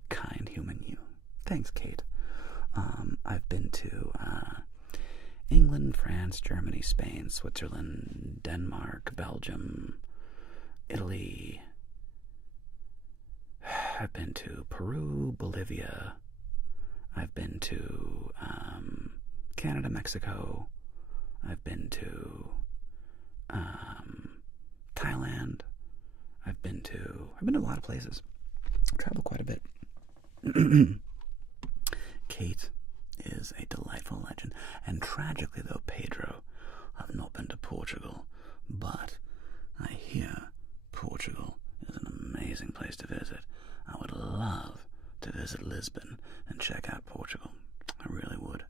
kind human you. Thanks, Kate. I've been to England, France, Germany, Spain, Switzerland, Denmark, Belgium, Italy. I've been to Peru, Bolivia. I've been to Canada, Mexico. I've been to Thailand. I've been to a lot of places. I've traveled quite a bit. Kate is a delightful legend. And tragically, though, Pedro, I've not been to Portugal, but I hear Portugal is an amazing place to visit. I would love to visit Lisbon and check out Portugal. I really would.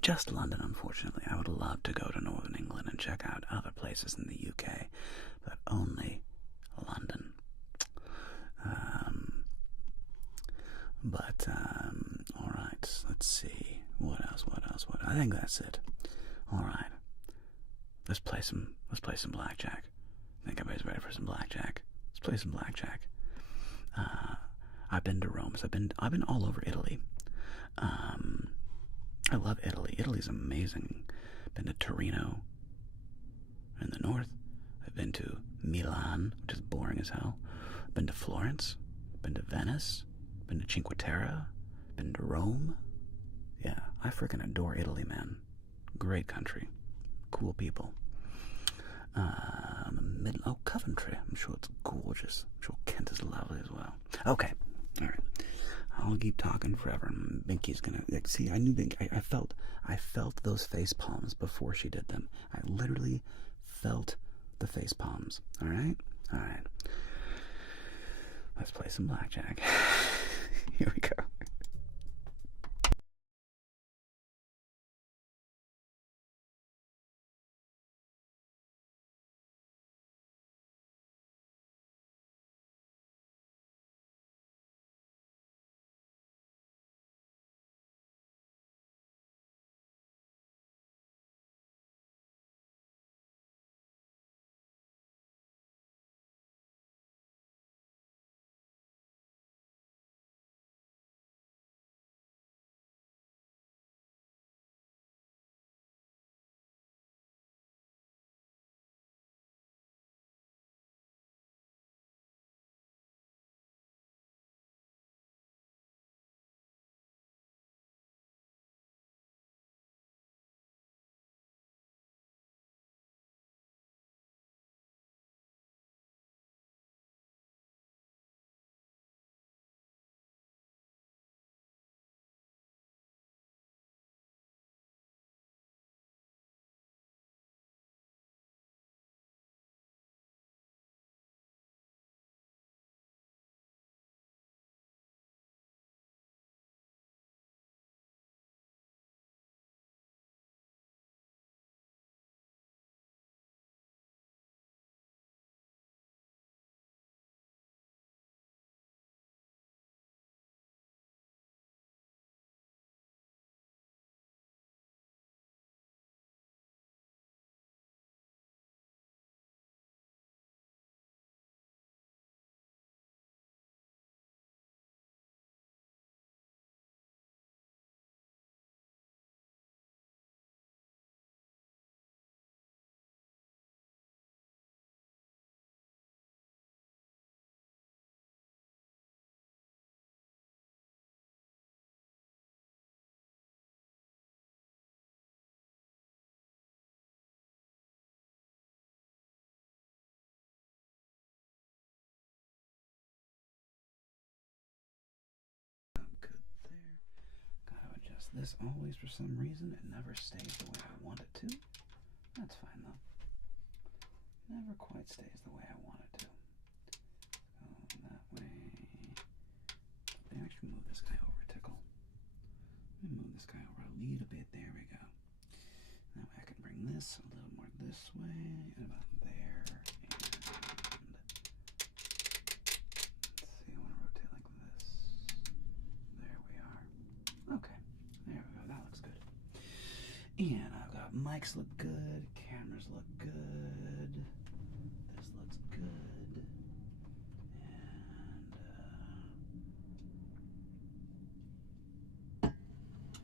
Just London, unfortunately. I would love to go to Northern England and check out other places in the UK, but only London. Alright, let's see. What else? I think that's it. Alright. Let's play some blackjack. I think everybody's ready for some blackjack. Let's play some blackjack. I've been to Rome, so I've been all over Italy. I love Italy. Italy's amazing. Been to Torino in the north. I've been to Milan, which is boring as hell. Been to Florence. Been to Venice. Been to Cinque Terre. Been to Rome. Yeah, I freaking adore Italy, man. Great country. Cool people. Coventry. I'm sure it's gorgeous. I'm sure Kent is lovely as well. Okay. All right. I'll keep talking forever, and Binky's gonna see. I knew Binky. I felt those face palms before she did them. I literally felt the face palms. All right. Let's play some blackjack. Here we go. this always, for some reason, it never stays the way I want it to. That's fine, though. Never quite stays the way I want it to. That way. Let me actually move this guy over, Tickle. Let me move this guy over a little bit. There we go. That way I can bring this a little more this way, and about there. And let's see, I want to rotate like this. There we are. Okay, there we go. That looks good. And I've got mics look good, cameras look good. This looks good. And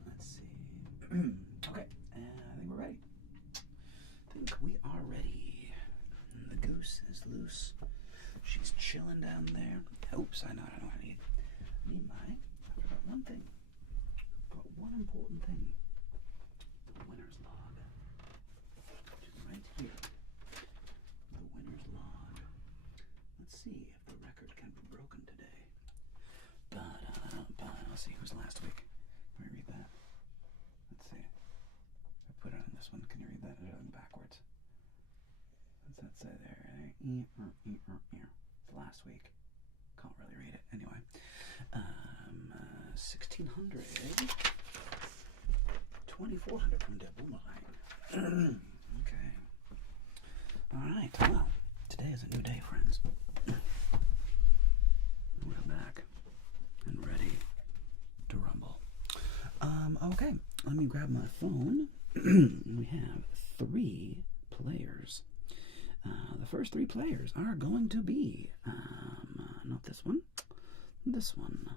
let's see. Okay, and I think we're ready. I think we are ready. And the goose is loose. She's chilling down there. Oops, I know what I need. I forgot one thing. Got one important thing. The winner's log. Which is right here. The winner's log. Let's see if the record can be broken today. But let's see, who's last week? Can we read that? Let's see. I put it on this one. Can you read that? Or backwards? What's that say there? It's last week. Can't really read it. Anyway. 1600. 2400 from Boomerang. Okay. Alright, well, today is a new day, friends. We're back and ready to rumble. Okay, let me grab my phone. We have 3 players. The first 3 players are going to be, not this one, this one.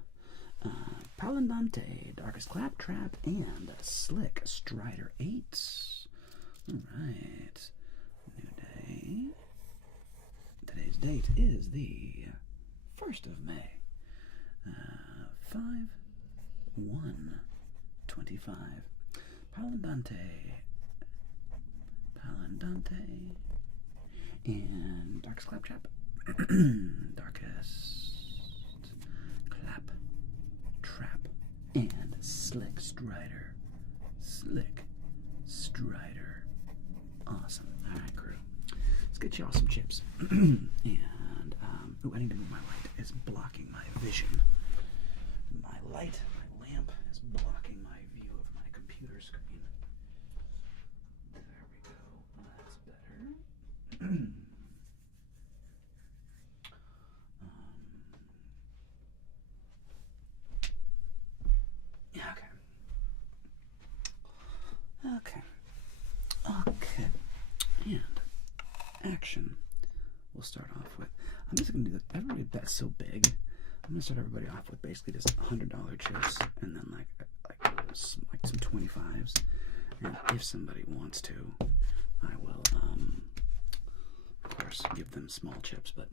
Palandante, Darkest Claptrap, and Slick Strider 8. Alright. New day. Today's date is the 1st of May. 5/1/25. Palandante, and Darkest Claptrap. Darkest Claptrap and Slick Strider. Awesome. Alright, crew. Let's get y'all some chips. And, I need to move my light. It's blocking my vision. My lamp, is blocking my view of my computer screen. There we go. That's better. Okay. And action. We'll start off with. I'm just gonna do this. Everybody that's so big. I'm gonna start everybody off with basically just $100 chips, and then like some 25s. And if somebody wants to, I will of course give them small chips. But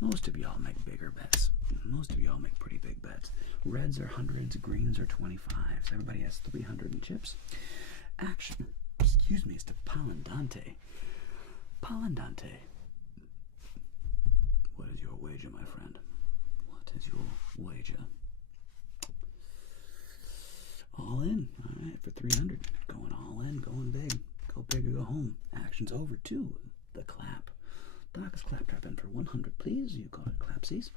most of y'all make bigger bets. Most of y'all make pretty big bets. Reds are hundreds, greens are 25s. Everybody has 300 in chips. Action. Excuse me, it's to Palandante. What is your wager, my friend? What is your wager? All in. All right, for 300. Going all in, going big. Go big or go home. Action's over to the clap. Darkest Claptrap in for 100, please. You call it clapsies.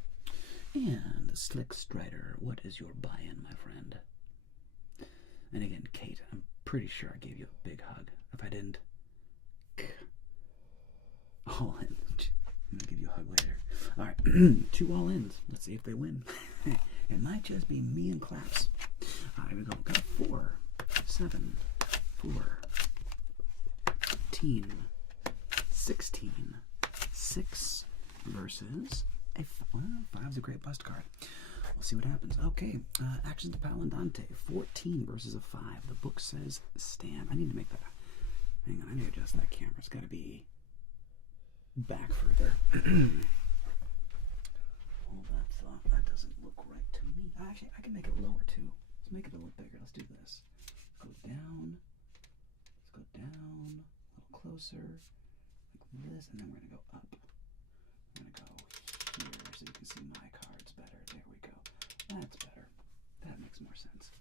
And Slick Strider, what is your buy-in, my friend? And again, Kate, I'm pretty sure I gave you a big hug. If I didn't, all in. I'm gonna give you a hug later. All right, 2 all-ins. Let's see if they win. It might just be me and claps. All right, here we go. Got 4, 7, 4, 18, 16, 6 versus a 5's a great bust card. We'll see what happens. Okay, actions to Palandante. 14 versus a 5. The book says stand. I need to make that. Hang on, I need to adjust that camera. It's got to be back further. Hold that thought. That doesn't look right to me. Actually, I can make it lower too. Let's make it a little bigger. Let's do this. Let's go down. Let's go down. A little closer. Like this, and then we're going to go up. I'm going to go here so you can see my cards better. There we go. That's better. That makes more sense.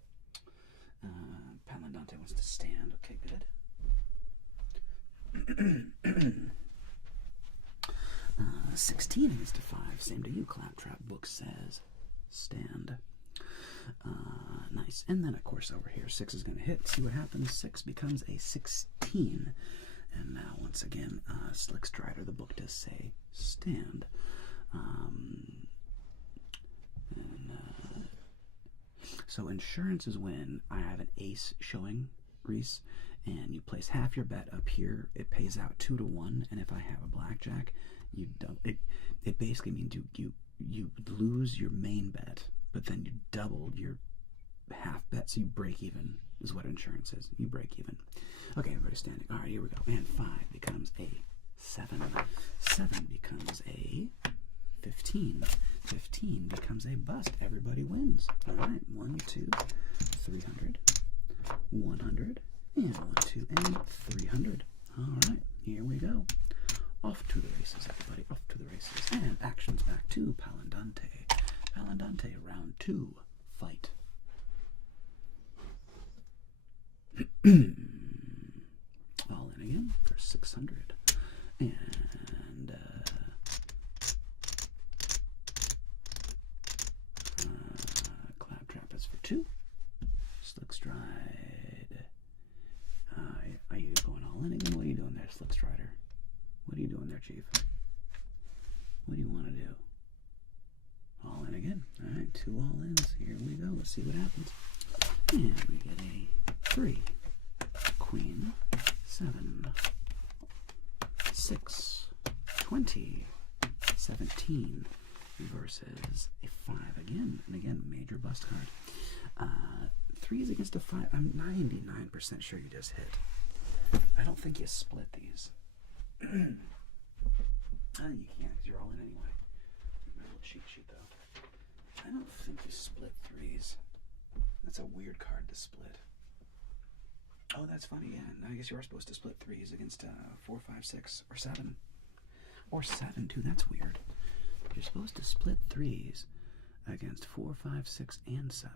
Dante wants to stand. Okay, good. 16 against a 5. Same to you, Claptrap. Book says stand. Nice. And then, of course, over here, 6 is going to hit. See what happens. 6 becomes a 16. And now, once again, Slick Strider, the book does say stand. So insurance is when I have an ace showing, Reese, and you place half your bet up here. It pays out 2 to 1, and if I have a blackjack, you don't. It basically means you lose your main bet, but then you double your half bet, so you break even. Is what insurance is. You break even. Okay, everybody's standing. All right, here we go. And 5 becomes a 7. 7 becomes a 15. 15 becomes a bust. Everybody wins. All right, 1, 2, 300, 100, and 1, 2, and 300. All right, here we go. Off to the races, everybody. Off to the races. And actions back to Palandante. Palandante, round 2. Fight. All in again for 600. And Claptrap is for 2. Slick Stride. Are you going all in again? What are you doing there, Slick Strider? What are you doing there, Chief? What do you want to do? All in again. All right, 2 all-ins. Here we go. Let's see what happens. And we get a 3. Queen. 7. 6. 20. 17. Versus a 5 again. And again, major bust card. 3 is against a 5. I'm 99% sure you just hit. I don't think you split these. I think you can't because you're all in anyway. My little cheat sheet though. I don't think you split 3s. That's a weird card to split. Oh, that's funny, yeah. I guess you are supposed to split 3s against 4, 5, 6, or 7. Or 7 too, that's weird. You're supposed to split 3s against 4, 5, 6, and 7.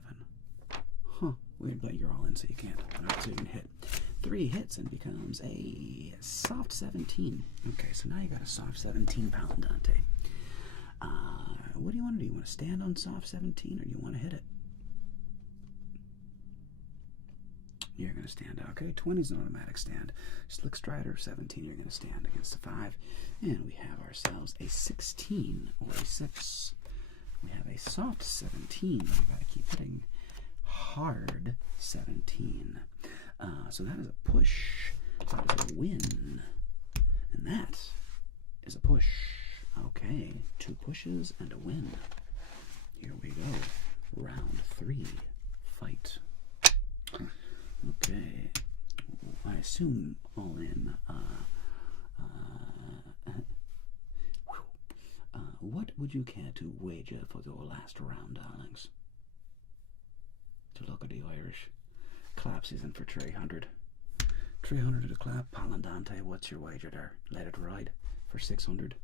Huh, weird, but you're all in so you can't. Alright, so you can hit 3 hits and becomes a soft 17. Okay, so now you got a soft 17 Palandante. What do you want to do? You want to stand on soft 17 or do you want to hit it? You're going to stand. Okay, 20 is an automatic stand. Slick Strider, 17, you're going to stand against a 5. And we have ourselves a 16 or a 6. We have a soft 17. I got to keep hitting hard 17. So that is a push. That is a win. And that is a push. Okay, 2 pushes and a win. Here we go. Round 3. Fight. Okay. I assume all in. What would you care to wager for your last round, darlings? To look at the Irish. Clap season for 300. 300 to clap. Palandante, what's your wager there? Let it ride for 600.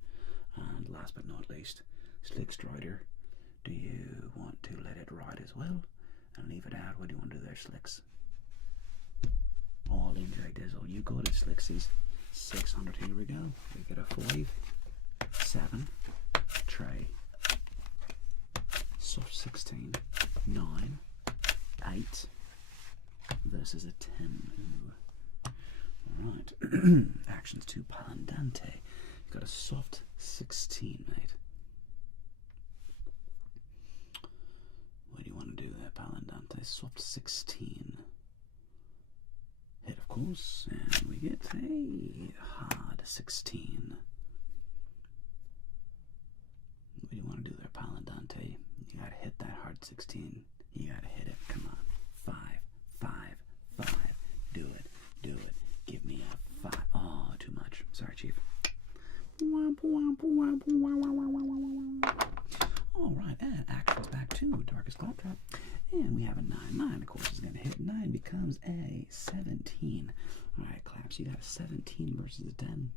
And last but not least, Slick Strider. Do you want to let it ride as well? And leave it out? What do you want to do there, Slicks? All in, J Dizzle. You got it, Slicksies. 600. Here we go. We get a 5, 7, tray. Soft 16, 9, 8. Versus a 10. Ooh. Alright. Actions to Palandante. You've got a soft 16, mate. What do you want to do there, Palandante? Soft 16. Hit, of course, and we get a hard 16. What do you want to do there, Palandante? You gotta hit that hard 16. You gotta hit it. Come on. 5, 5, 5. Do it. Do it. Give me a 5. Oh, too much. Sorry, Chief. Alright, and actions back to Darkest Claptrap. And we have a 9. 9, of course, is going to hit. 9 becomes a 17. Alright, Claps, you got a 17 versus a 10.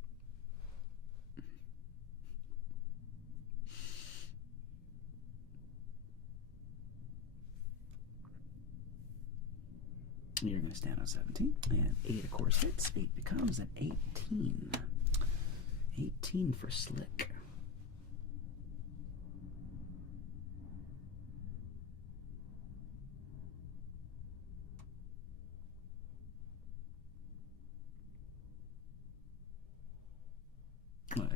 you're going to stand on 17. And 8, of course, hits. 8 becomes an 18. 18 for Slick.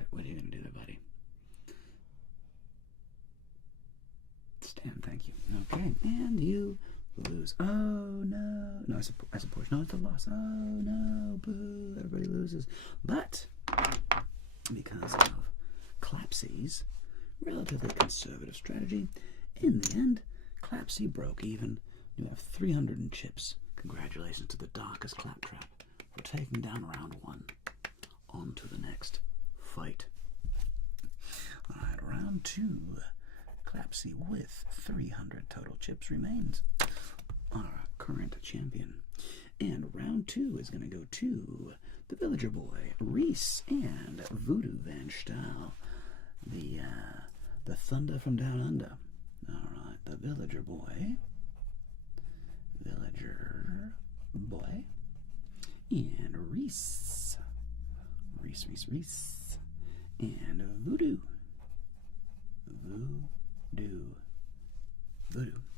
What are you going to do there, buddy? Stand, thank you. Okay, and you lose. Oh, no. No, I support. No, it's a loss. Oh, no. Boo. Everybody loses. But because of Clapsy's relatively conservative strategy, in the end, Clapsy broke even. You have 300 in chips. Congratulations to the darkest Claptrap for taking down round 1. On to the next fight. Alright, round 2. Clapsy with 300 total chips remains our current champion. And round 2 is going to go to the Villager Boy, Reese, and Voodoo Van Staal, the Thunder from Down Under. Alright, the Villager Boy, and Reese, and Voodoo.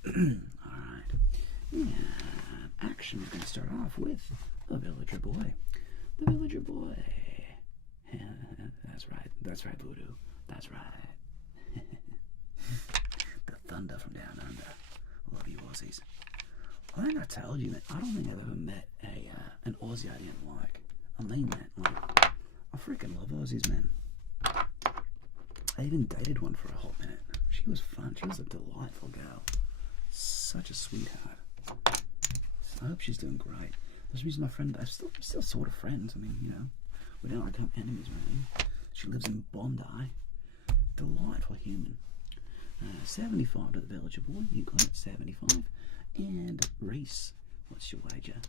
Alright. And action is going to start off with the Villager Boy. The Villager Boy. Yeah, that's right, Voodoo. That's right. The Thunder from Down Under. Love you, Aussies. I think I told you, man, I don't think I've ever met an Aussie I didn't like. I mean that. Like, I freaking love Aussies, man. I even dated one for a hot minute. She was fun. She was a delightful girl. Such a sweetheart. I hope she's doing great. There's a reason my friend, I'm still sort of friends. I mean, you know, we don't become enemies or anything. She lives in Bondi. Delightful human. 75 to the Villager Boy. You got it, 75. And Reese, what's your wager?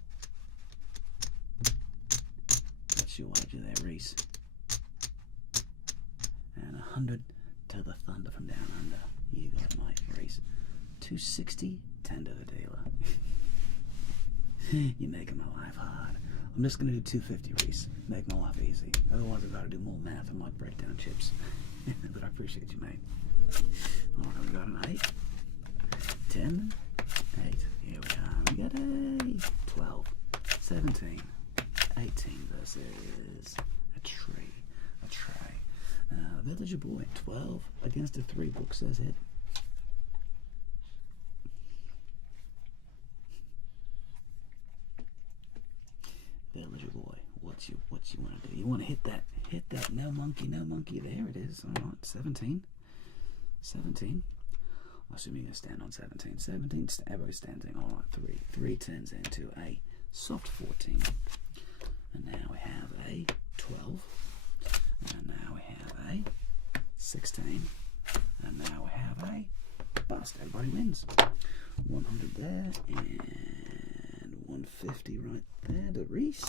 What's your wager there, Reese? And 100 to the Thunder from Down Under. You got it, mate, Reese. 260, 10 to the dealer. You're making my life hard. I'm just going to do 250, Reese. Make my life easy. Otherwise, I've got to do more math and might break down chips. But I appreciate you, mate. Alright, we got an 8. 10. 8. Here we are. We got a 12. 17. 18 versus a tree. A tray. Villager Boy, 12 against a 3. Book says hit. Villager Boy, what you want to do? You want to hit that no monkey. There it is. All right, 17. 17. I assume you're going to stand on 17. 17, everybody's standing. All right, 3 turns into a soft 14. And now we have a 12. And now we have a 16. And now we have a bust. Everybody wins. 100 there and 150 right there to Reese,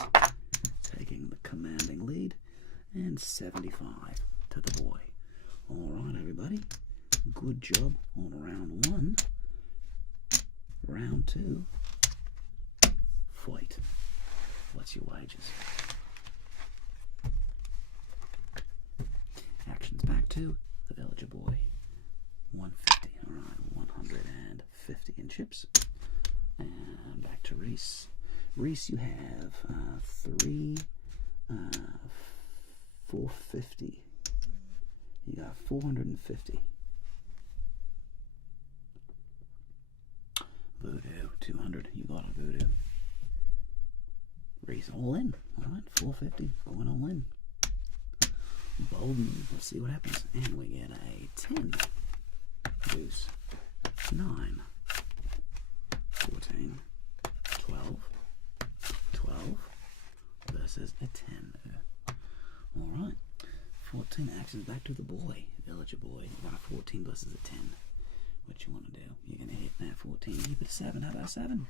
taking the commanding lead, and 75 to the boy. Alright, everybody. Good job on round 1. Round 2. Fight. What's your wages? Action's back to the Villager Boy. 150. Alright, 150 in chips. And back to Reese. Reese, you have 450. You got 450. Voodoo, 200. You got a Voodoo. Reese, all in. Alright, 450. Going all in. Bolden, let's see what happens. And we get a 10. Deuce. 9. 14. 12. 12. Versus a 10. Alright. 14 actions back to the boy. Villager Boy. You got a 14 versus a 10. What you want to do? You're going to hit that 14. Keep it a 7. How about a 7?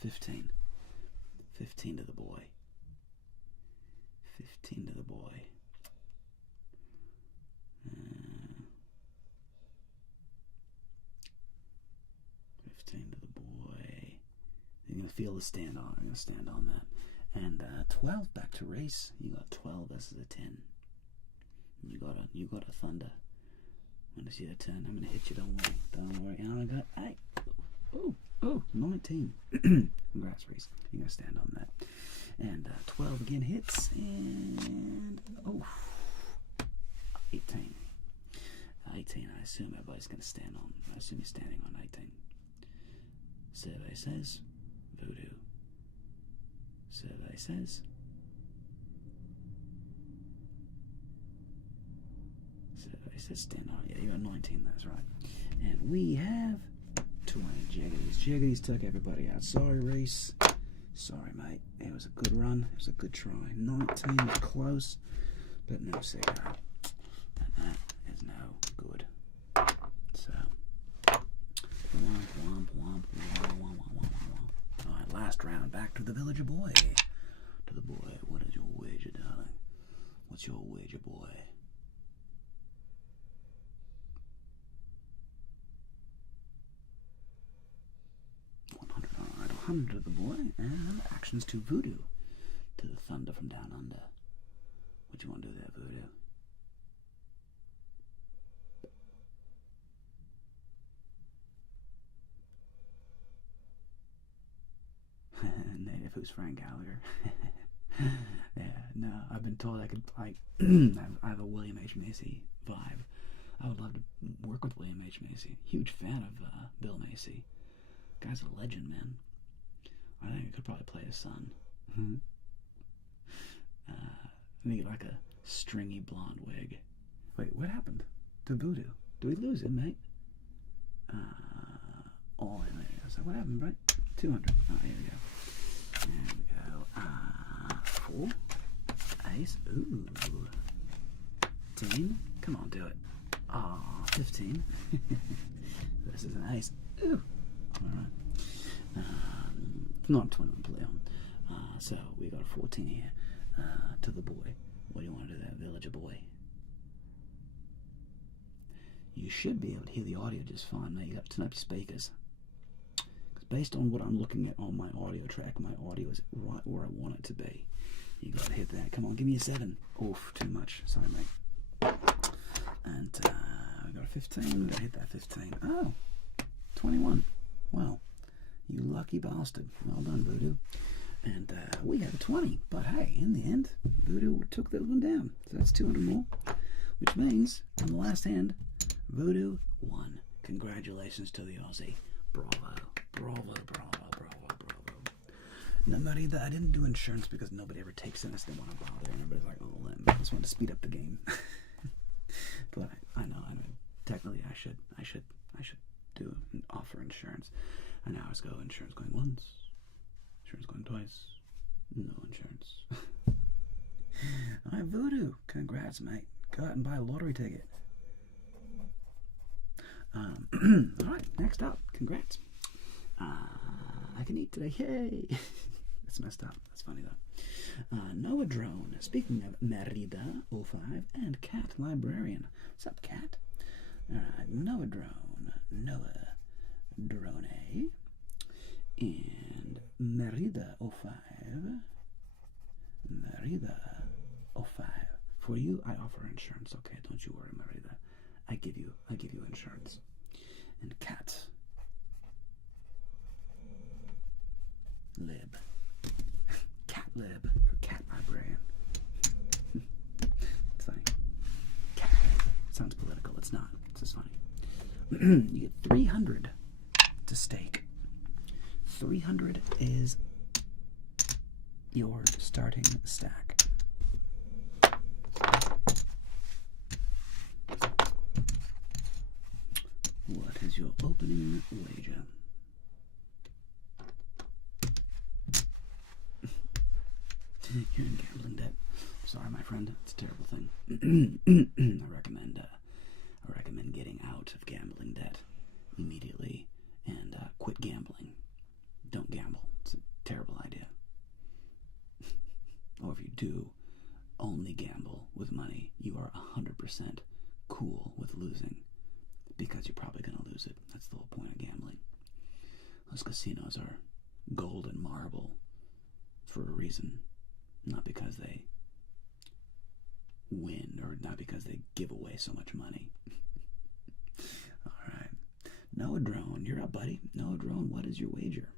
15. 15 to the boy. 15 to the boy. 15 to the boy. You're going to feel the stand on. I'm gonna stand on that. And 12 back to race. You got 12 versus a 10. You got a thunder. I'm gonna see the 10. I'm gonna hit you. Don't worry. And I got 8. Oh, 19. Congrats, Reese. You're gonna stand on that. And 12 again hits. And 18. 18. I assume everybody's gonna stand on. I assume he's standing on 18. Survey says voodoo. Survey says. Survey says stand on. Yeah, you got 19. That's right. And we have 20 Jaggities. Jaggities took everybody out. Sorry, Reese. Sorry, mate. It was a good run. It was a good try. 19 was close, but no cigar. And that is no good. So, alright, last round. Back to the villager boy. To the boy. What is your wager, darling? What's your wager, boy? 100 of the boy, and actions to voodoo, to the thunder from down under. What you want to do there, voodoo? Native, who's Frank Gallagher? Yeah, no, I've been told I could, like, I have a William H. Macy vibe. I would love to work with William H. Macy. Huge fan of Bill Macy. Guy's a legend, man. I think I could probably play his son. Make like a stringy blonde wig. Wait, what happened to voodoo? Do we lose him, mate? All in there. So what happened, right? 200. Oh, here we go. There we go. 4. Ace. Ooh. 15. Come on, do it. Ah, 15. This is an ace. Ooh. Alright. Not 21 play on. So we got a 14 here. To the boy. What do you want to do there, villager boy? You should be able to hear the audio just fine. Now you got to turn up your speakers. Because based on what I'm looking at on my audio track, my audio is right where I want it to be. You got to hit that. Come on, give me a 7. Oof, too much. Sorry, mate. And we got a 15. We got to hit that 15. Oh, 21. Wow. You lucky bastard. Well done, Voodoo. And we have a 20. But hey, in the end, Voodoo took that one down. So that's 200 more. Which means, in the last hand, Voodoo won. Congratulations to the Aussie. Bravo. Bravo, bravo, bravo, bravo. No, Marida, I didn't do insurance because nobody ever takes in. I didn't want to bother. And everybody's like, oh, I just wanted to speed up the game. But I know. Technically, I should do offer insurance. And now I go insurance going once, insurance going twice, no insurance. Alright, Voodoo, congrats, mate. Go out and buy a lottery ticket. Alright, next up, congrats. I can eat today, yay! That's messed up, that's funny though. Noah Drone, speaking of Merida 05 and Cat Librarian. What's up, Cat? Alright, Noah Drone, Drone and Merida 05. For you, I offer insurance. Okay, don't you worry, Merida. I give you insurance. And Cat Lib. Cat Lib for Cat Librarian. It's funny. Cat Lib. Sounds political. It's not. It's just funny. You get 300 to stake. 300 is your starting stack. What is your opening wager? You're in gambling debt. Sorry, my friend. It's a terrible thing. I recommend getting out of gambling debt immediately and quit gambling. Don't gamble. It's a terrible idea. Or if you do only gamble with money, you are 100% cool with losing because you're probably going to lose it. That's the whole point of gambling. Those casinos are gold and marble for a reason, not because they win or not because they give away so much money. All right. Noah Drone, you're up, buddy. Noah Drone, what is your wager?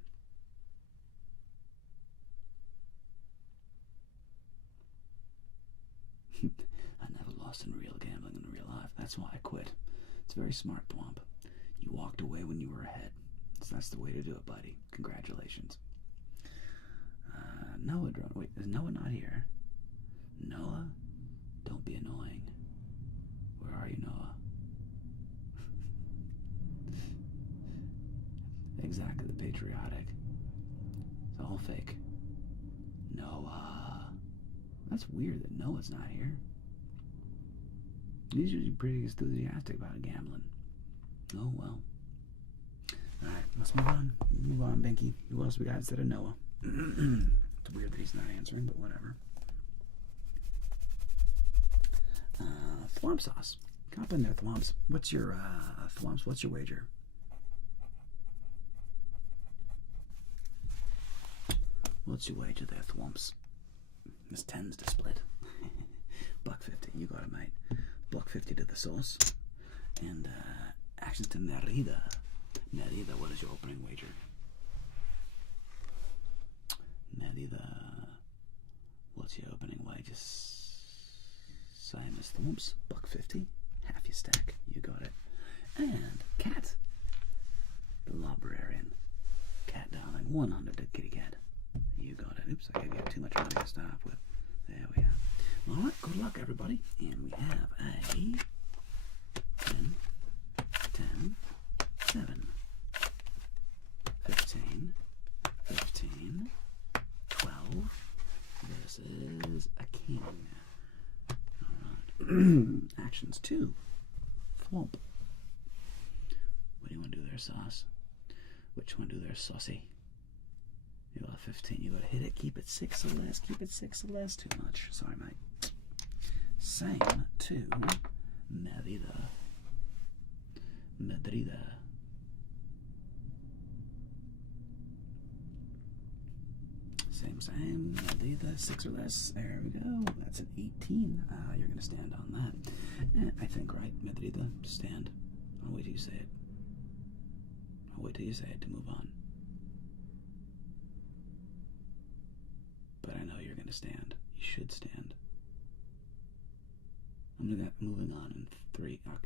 I never lost in real gambling in real life. That's why I quit. It's very smart, Thwomp. You walked away when you were ahead. So that's the way to do it, buddy. Congratulations. Noah Drone. Wait, is Noah not here? Noah? Don't be annoying. Where are you, Noah? Exactly, the patriotic. It's all fake. Noah. That's weird that Noah's not here. He's usually pretty enthusiastic about gambling. Oh, well. Alright, let's move on. Move on, Binky. Who else we got instead of Noah? It's weird that he's not answering, but whatever. Thwomp sauce. Come up in there, Thwomps. What's your, Thwomps, what's your wager? What's your wager there, Thwomps? This tends to split. $1.50, you got it, mate. $1.50 to the sauce. And, actions to Merida. Merida, what is your opening wager? Merida, what's your opening wager? Same as Thwomps, $1.50. Half your stack, you got it. And Cat, the librarian. Cat darling, 100 to kitty cat. You got it. Oops, I gave you too much money to start off with. There we are. Alright, good luck, everybody. And we have a 10, 10, 7, 15, 15, 12. This is a king. Alright. Actions 2. Thwomp. What do you want to do there, Sauce? Which one do there, Saucy? You got 15. You got to hit it. Keep it 6 or less. Keep it 6 or less. Too much. Sorry, mate. Same to Merida. Madrida. Same. Madrida. 6 or less. There we go. That's an 18. You're going to stand on that. I think, right? Madrida. Stand. I'll wait till you say it. I'll wait till you say it to move on. But I know you're going to stand. You should stand. I'm moving on in 3. I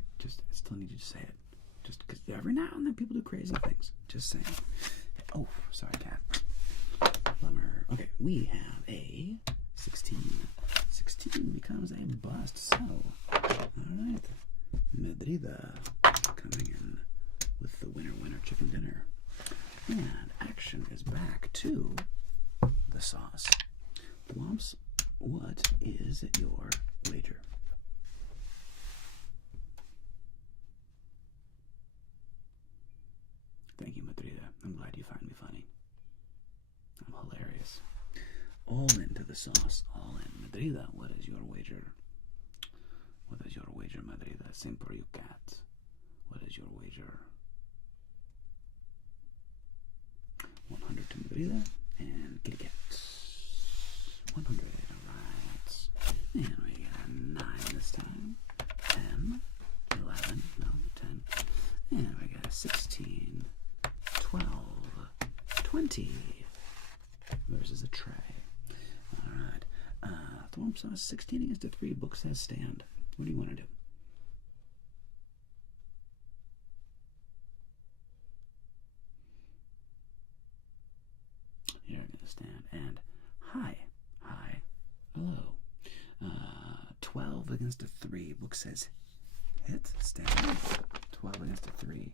still need you to say it. Just because every now and then people do crazy things. Just saying. Oh, sorry, cat. Bummer. Okay, we have a 16. 16 becomes a bust. So, alright. Madrida coming in with the winner chicken dinner. And action is back to the sauce. Thwomps, what is your wager? Thank you, Madrida. I'm glad you find me funny. I'm hilarious. All into the sauce. All in. Madrida, what is your wager? What is your wager, Madrida? Same for you, cat. What is your wager? 100 to Madrida and kitty cat. 100, alright. And we got a 9 this time. 10, 11, no, 10. And we got a 16, 12, 20. Versus a tray. Alright. Thwomp sauce 16 against a 3. Book says stand. What do you want to do? You're going to stand. And hi. Hello. 12 against a 3. Book says hit. Stand. 12 against a 3.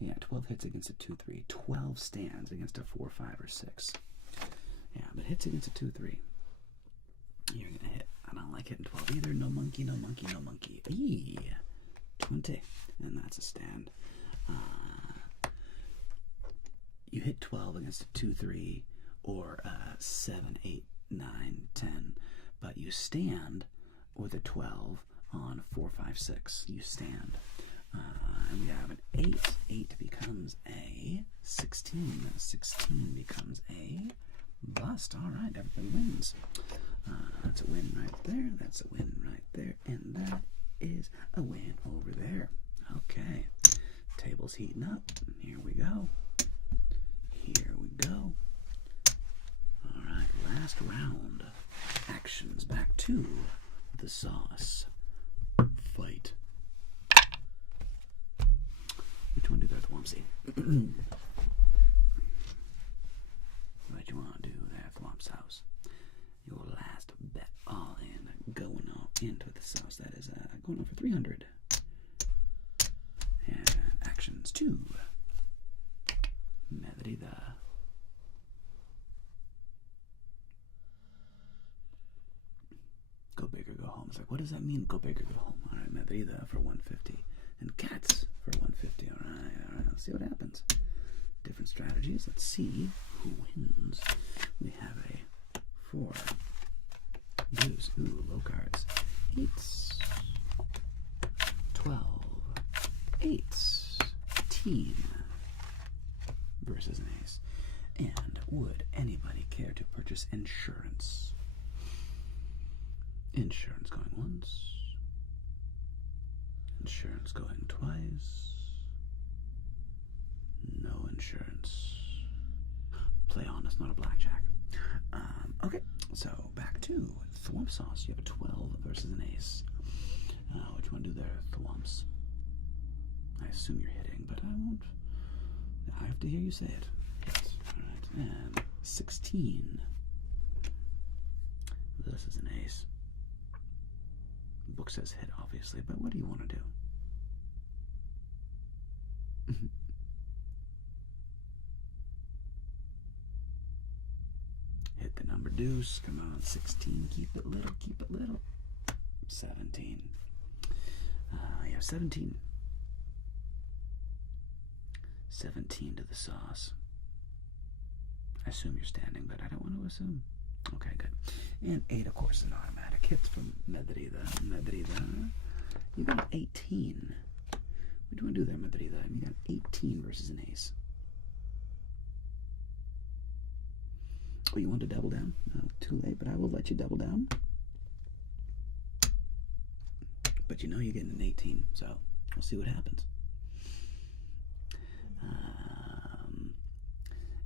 Yeah, 12 hits against a 2-3. 12 stands against a 4, 5, or 6. Yeah, but hits against a 2-3. You're going to hit. I don't like hitting 12 either. No monkey, no monkey, no monkey. Eee. 20. And that's a stand. You hit 12 against a 2-3 or 7, 8, 9, 10. But you stand with a 12 on 4, 5, 6. You stand. And we have an 8. 8 becomes a 16. 16 becomes a bust. All right, everybody wins. That's a win right there. That's a win right there. And that is a win over there. Okay. Table's heating up. Here we go. Here we go. All right, last round. Actions back to the sauce. Fight. Which one do there, Thwompsy? What you want to do there, Thwomp's house? Your last bet all in, going all into the sauce. That is going on for 300. And actions 2. Medrida. Go big or go home. It's like, what does that mean? Go big or go home. All right, Medrida for 150. And cats for 150. All right. Let's see what happens. Different strategies. Let's see who wins. We have a 4. Deuce. Ooh, low cards. 8s. 12. 8s. 10. Versus an ace. And would anybody care to purchase insurance? Insurance going once. Insurance going twice. No insurance. Play honest, not a blackjack. Okay, so back to Thwomp Sauce. You have a 12 versus an ace. What you want to do there, Thwomps? I assume you're hitting, but I won't. I have to hear you say it. Hit. All right, and 16. This is an ace. The book says hit, obviously, but what do you want to do? Hit the number deuce. Come on, 16. Keep it little. Keep it little. 17. You have 17. 17 to the sauce. I assume you're standing, but I don't want to assume. Okay, good. And 8, of course, is an automatic. Hits from Medrida. Medrida. You got 18. What do you want to do there, Medrida? You got 18 versus an ace. Oh, you want to double down? No, too late, but I will let you double down. But you know you're getting an 18, so we'll see what happens.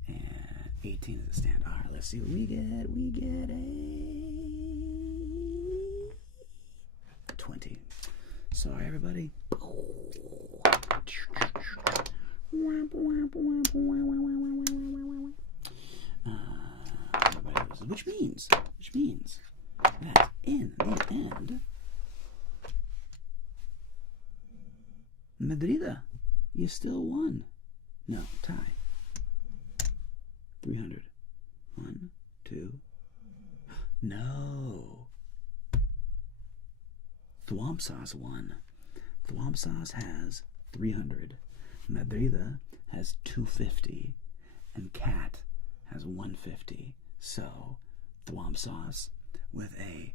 And 18 is a stand. All right, let's see what we get. We get a 20. Sorry, everybody. Which means that in the end, Medrida, you still won. No, tie. 300. 1, 2. No. Thwomp Sauce won. Thwomp Sauce has 300. Medrida has 250. And Cat has 150. So, Thwomp Sauce, with a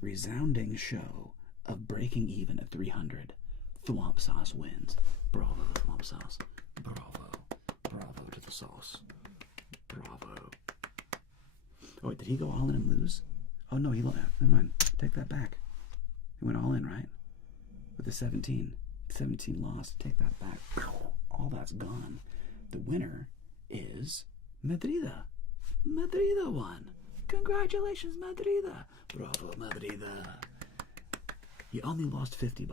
resounding show of breaking even at 300, Thwomp Sauce wins. Bravo, Thwomp Sauce. Bravo. Bravo to the sauce. Bravo. Oh, wait, did he go all in and lose? Oh, no, he lost. Never mind. Take that back. He went all in, right? With the 17. 17 lost. Take that back. All that's gone. The winner is Medrida. Medrida won. Congratulations, Medrida. Bravo, Medrida. You only lost $50.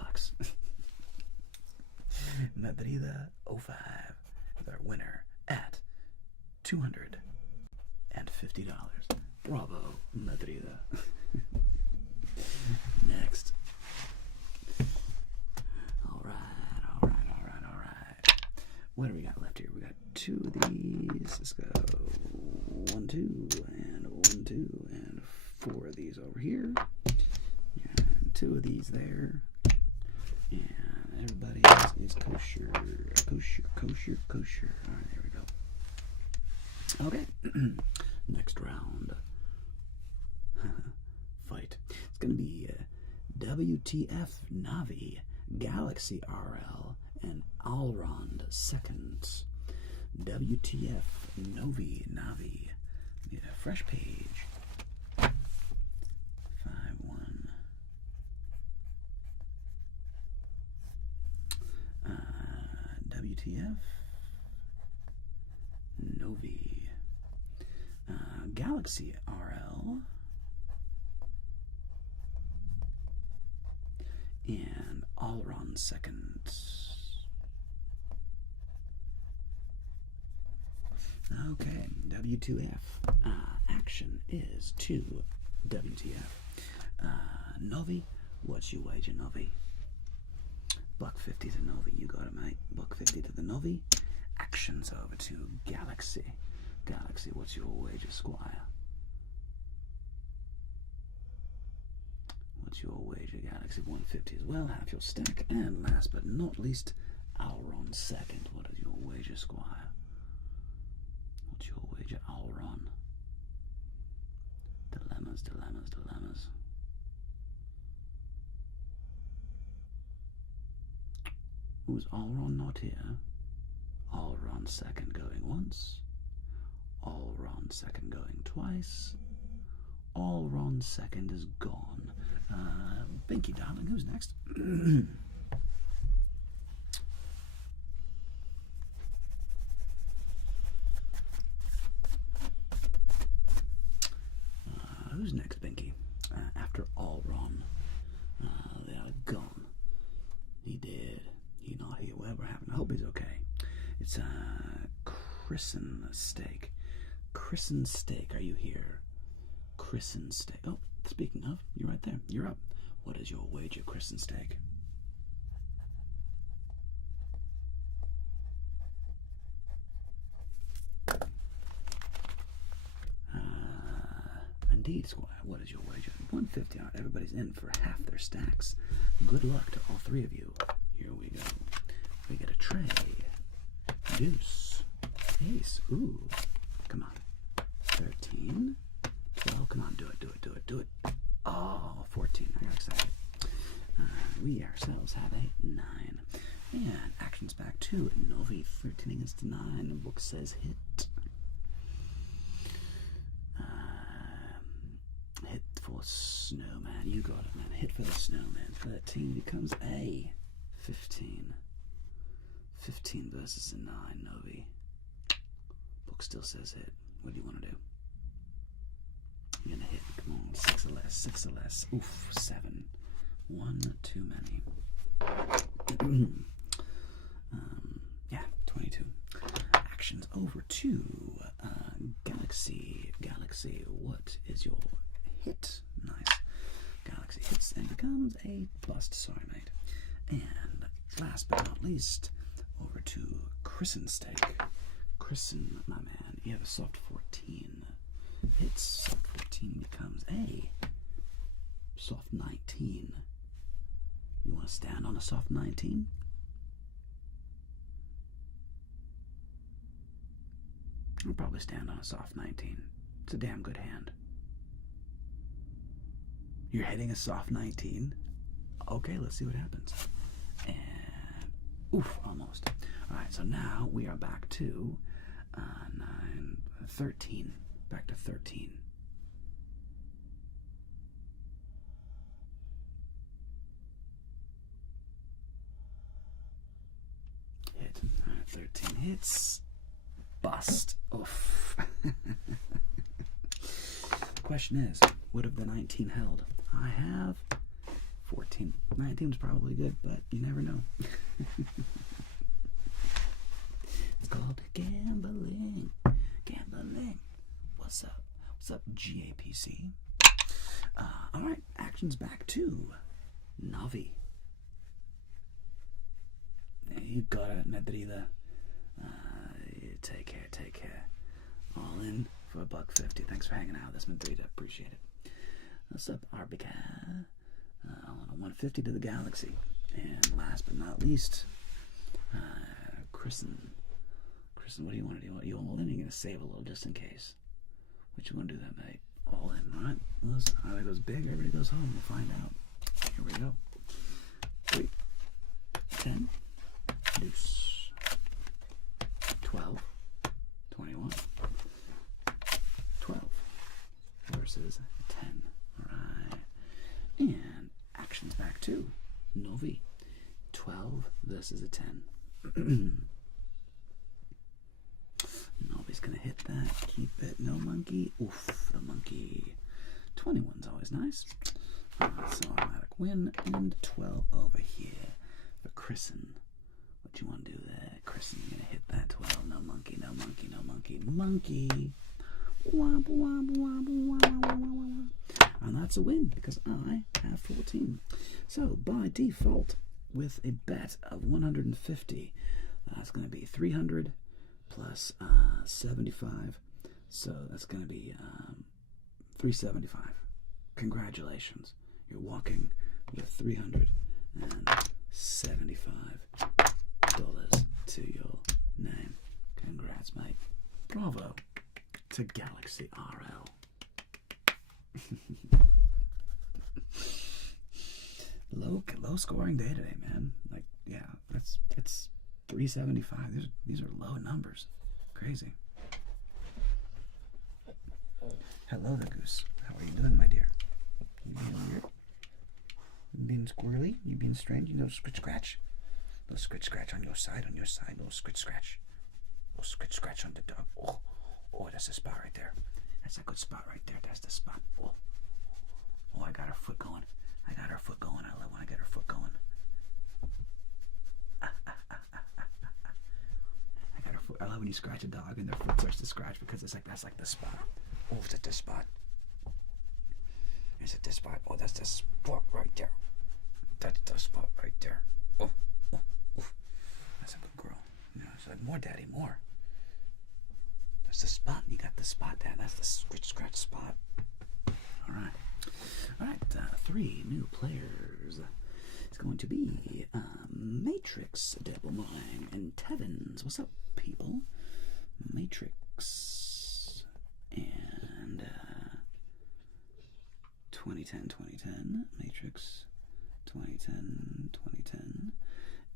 Medrida 05, the winner at $250. Bravo, Medrida. Next. All right. What do we got left here? We got 2 of these. Let's go 1, 2, and 1, 2, and 4 of these over here, and 2 of these there, and everybody else is kosher. All right, there we go. Okay, next round. Fight. It's gonna be WTF Navi Galaxy RL, and Allround second. WTF, Novi, Navi. Need a fresh page. 5-1. WTF, Novi. Galaxy RL. And Allround second. Okay, WTF. Action is to WTF. Novi, what's your wager, Novi? $1.50 to Novi, you got it, mate. $1.50 to the Novi. Action's over to Galaxy. Galaxy, what's your wager, Squire? What's your wager, Galaxy? $1.50 as well, half your stack. And last but not least, Alron second. What is your wager, Squire? What's your wager, Alron? Dilemmas, dilemmas, dilemmas. Who's Alron not here? Alron second going once. Alron second going twice. Alron second is gone. Binky, darling, who's next? Who's next, Binky? After Alron. They are gone. He did. He not here. Whatever happened. I hope he's okay. It's Christen Steak. Christen Steak, are you here? Christen Steak. Oh, speaking of, you're right there. You're up. What is your wager, Christen Steak? Indeed, Squire. What is your wager? $1.50. All right, everybody's in for half their stacks. Good luck to all three of you. Here we go. We get a tray. Deuce. Ace. Ooh. Come on. 13. 12. Come on. Do it. Do it. Do it. Do it. Oh, 14. I got excited. We ourselves have a 9. And action's back to Novi. 13 against 9. The book says hit. Hit for Snowman. You got it, man. Hit for the Snowman. 13 becomes a 15. 15 versus a 9, Novi. Book still says hit. What do you want to do? You're going to hit. Come on. 6 or less. 6 or less. Oof. 7. 1 too many. Yeah, 22. Action's over to Galaxy. Galaxy, what is your hit? Nice. Galaxy hits and becomes a bust. Sorry, mate. And last but not least, over to Christen Steak. Christen, my man, you have a soft 14. Hits. Soft 14 becomes a soft 19. You want to stand on a soft 19? I'll probably stand on a soft 19. It's a damn good hand. You're hitting a soft 19? Okay, let's see what happens. And, oof, almost. All right, so now we are back to 13. Back to 13. Hit. All right, 13 hits. Bust. Oof. Question is, would have the 19 held? I have 14. 19's probably good, but you never know. It's called gambling. Gambling. What's up? What's up, GAPC? All right, action's back to Navi. You gotta admit that either. Take care, take care. All in for $1.50. Thanks for hanging out with us, Madrid. I appreciate it. What's up, RBK? $1.50 to the Galaxy. And last but not least, Christen. Christen, what do you want to do? You all in? You're going to save a little just in case. What you want to do that, mate? All in, all right? Listen, either goes big or everybody goes home. We'll find out. Here we go. 3, 10, deuce, 12, 21, 12 versus 10. Alright. And actions back to Novi. 12 versus a 10. Novi's gonna hit that. Keep it. No monkey. Oof, the monkey. 21's always nice. So automatic win. And 12 over here for Chrisen. What you want to do there? Chrisen, you're gonna hit that 12. No monkey, no monkey, no monkey. Monkey. Womp, womp, womp, womp, womp, womp. And that's a win because I have 14. So by default, with a bet of 150, that's going to be 300 plus 75. So that's going to be 375. Congratulations. You're walking with $375 to your name. Congrats, mate. Bravo to Galaxy RL. Low scoring day today, man. Like, yeah, it's 375. These are low numbers. Crazy. Hello there, Goose. How are you doing, my dear? You being weird? You being squirrely? You being strange? You know, scratch scratch. Little scratch scratch on your side, Little scratch scratch. Little scratch scratch on the dog. Oh, that's the spot right there. That's a good spot right there. That's the spot. Oh, I got her foot going. I love when I get her foot going. I got her foot. I love when you scratch a dog and their foot starts to scratch because that's like the spot. Oh, is it this spot? Is it this spot? Oh, that's the spot right there. That's the spot right there. Oh. That's a good girl. You know, it's like, more, daddy, more. That's the spot. You got the spot, Dad. That's the scratch spot. All right. 3 new players. It's going to be Matrix, Devilmine, and Tevins. What's up, people? Matrix and 2010. Matrix 2010.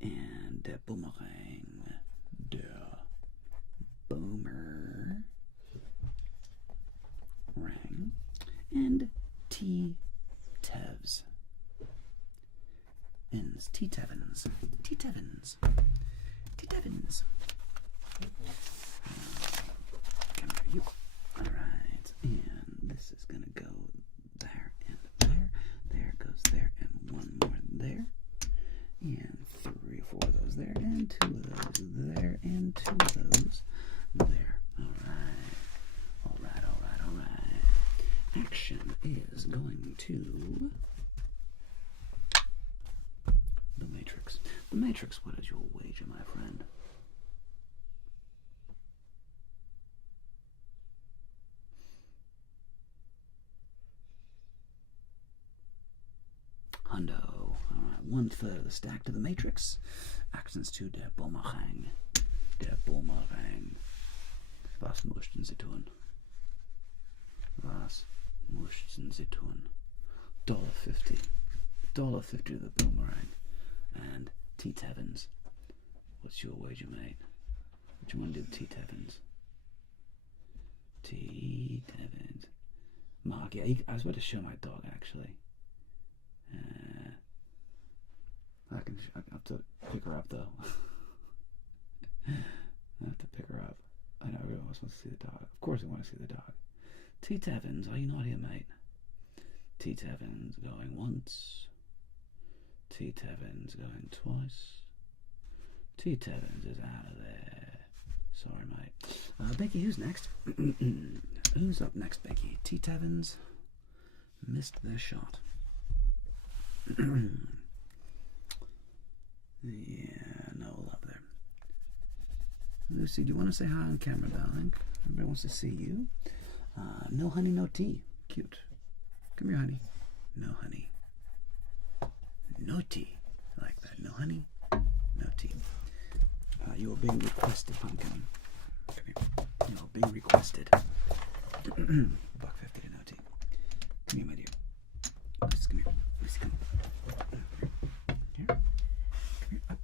And Boomerang. Boomer. Rang. And T-Tevs. T-Tevins. Come here, you. Alright, and this is gonna go there and there. There goes there, and one more there. And 3 or 4 of those there, and 2 of those there, and 2 of those there. Alright. Action is going to the Matrix. The Matrix, what is your wager, my friend? Hundo. Alright, 1/3 of the stack to the Matrix. Actions to der Boomerang. Was möchten Sie tun? $1.50. $1.50 to the Boomerang. And T-Tevins. What's your wager, mate? What you want to do with T-Tevins? T-Tevins. Mark, yeah, I was about to show my dog, actually. I have to pick her up, though. I have to pick her up. I know everyone else wants to see the dog. Of course I want to see the dog. T-Tevins, are you not here, mate? T-Tevins going once. T-Tevins going twice. T-Tevins is out of there. Sorry, mate. Becky, who's next? Who's up next, Becky? T-Tevins missed their shot. Yeah, no love there. Lucy, do you want to say hi on camera, darling? Everybody wants to see you. No honey, no tea. Cute. Come here, honey. No honey. No tea. I like that. No honey, no tea. You are being requested, Pumpkin. Come here. You are being requested. $1.50 to no tea. Come here, my dear. Lucy, come here. Lucy, come here. Here. Come here. Up.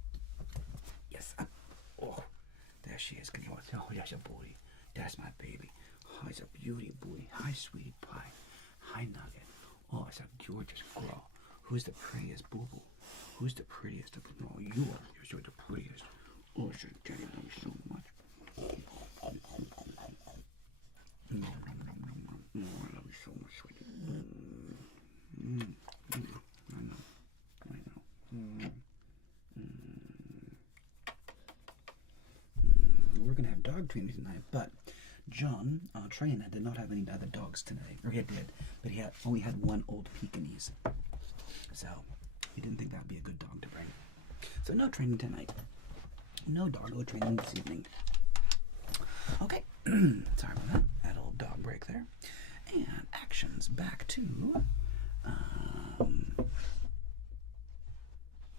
he's a beauty boy. Hi, sweetie pie. Hi, Nugget. Oh, it's a gorgeous girl. Who's the prettiest boo-boo? Who's the prettiest of them all? You are. You're the prettiest. Oh, sure, Daddy loves you so much. Oh, I love you so much, sweetie. I know. We're gonna have dog training tonight, but John, Traina, did not have any other dogs today. Or he did, but he only had one old Pekingese. So he didn't think that would be a good dog to bring. So no training tonight. No doggo training this evening. Okay, sorry about that. That old dog break there. And actions back to.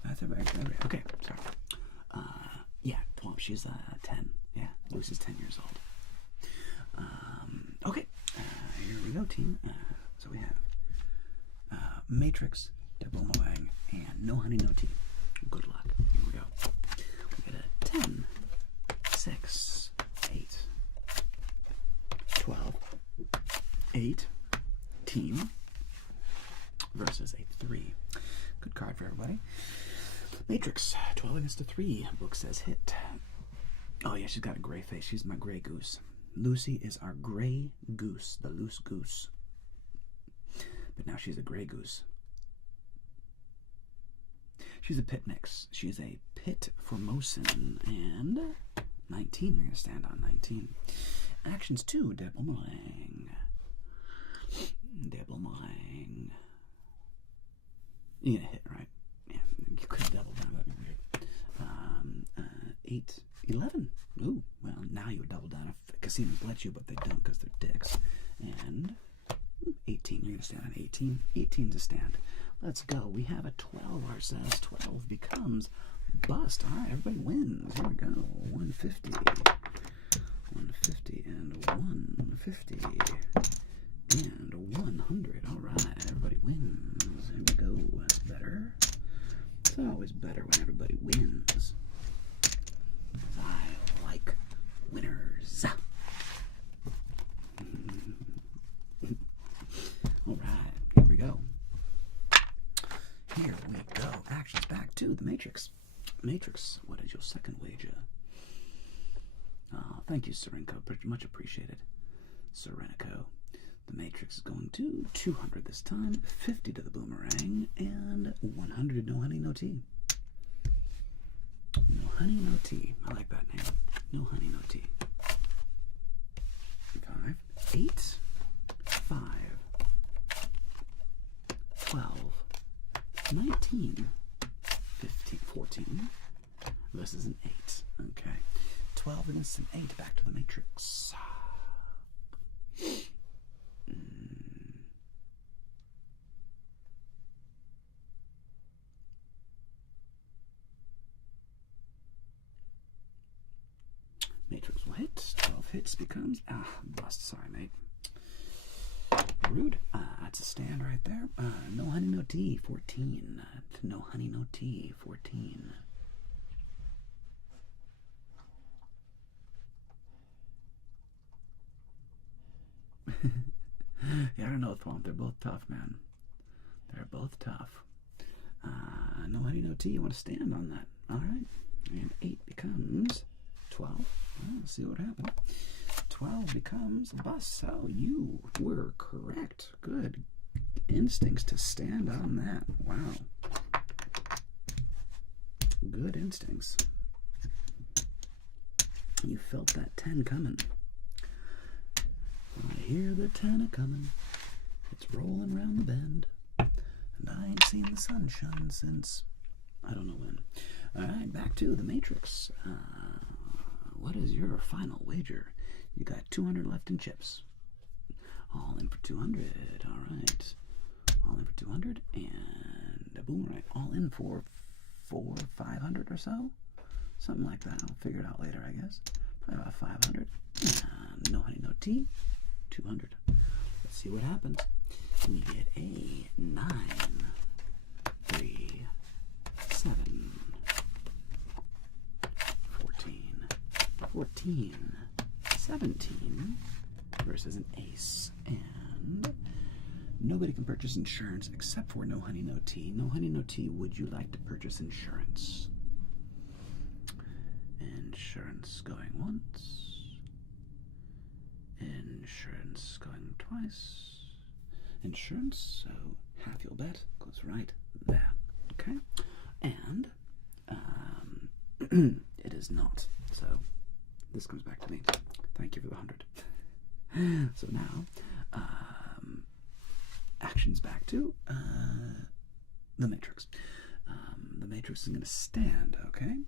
That's everybody. Okay, sorry. Yeah, she's 10. Yeah, Lucy's 10 years old. Okay, here we go, team. So we have Matrix, Double Mowang, and No Honey, No Tea. Good luck. Here we go. We get a 10, 6, 8, 12, 8 team versus a 3. Good card for everybody. Matrix, 12 against a 3. Book says hit. Oh yeah, she's got a gray face. She's my gray goose. Lucy is our gray goose, the loose goose. But now she's a gray goose. She's a pit mix. She's a pit Formosan. And 19. We're going to stand on 19. Actions 2, Double Mowang. Double Mowang. You're going to hit, right? Yeah, you could double down. That'd be weird. 8, 11. Ooh, well, now you would double down if casinos let you, but they don't because they're dicks. And 18. You're going to stand on 18. 18's a stand. Let's go. We have a 12 ourselves. 12 becomes bust. All right, everybody wins. Here we go. 150. 150 and 150. And 100. All right, everybody wins. Here we go. That's better. It's always better when everybody wins. I like winners. All right, here we go. Here we go. Actions back to the Matrix. Matrix, what is your second wager? Oh, thank you, Serenco. Much appreciated. Serenico. The Matrix is going to 200 this time, 50 to the Boomerang, and 100 No Honey, No Tea. No Honey, No Tea. I like that name. No Honey, No Tea. 5, 8, 5, 12, 19, 15, 14. This is an 8. Okay. 12 against an 8. Back to the Matrix. Matrix will hit. 12 hits becomes bust. Sorry, mate. Rude. That's a stand right there. No Honey, No Tea. 14. No Honey, No Tea. 14. Yeah, I don't know, Thwomp. They're both tough, man. They're both tough. No Honey, No Tea. You want to stand on that. All right. And 8 becomes 12. Well, let's see what happens. 12 becomes a bust. So you were correct. Good instincts to stand on that. Wow. Good instincts. You felt that 10 coming. I hear the 10 a-coming. It's rolling round the bend. And I ain't seen the sunshine since I don't know when. Alright, back to the Matrix. What is your final wager? You got 200 left in chips. All in for 200. Alright. All in for 200. And a boomerang. All in for 500 or so? Something like that. I'll figure it out later, I guess. Probably about 500. And No Honey, No Tea. 200. Let's see what happens. We get a 9, 3, 7, 14, 14, 17, versus an ace. And nobody can purchase insurance except for No Honey, No Tea. No Honey, No Tea, would you like to purchase insurance? Insurance going once. Insurance going twice. Insurance, so half your bet goes right there. Okay? And it is not. So this comes back to me. Thank you for the 100. So now, actions back to the Matrix. The Matrix is going to stand, okay?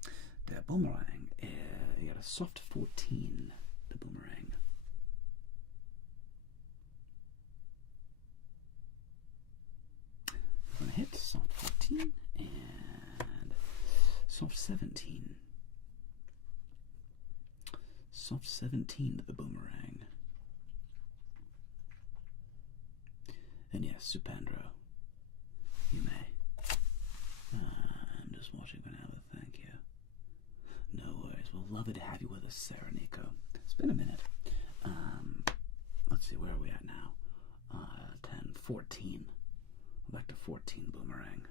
The boomerang, you got a soft 14, the boomerang. I'm going to hit soft 14 and soft 17. Soft 17 to the boomerang. And yes, Supandro, you may. I'm just watching for now, but thank you. No worries. Well, lovely to have you with us, Sarah Nico. It's been a minute. Let's see, where are we at now? 10, 14. Back to 14 boomerang.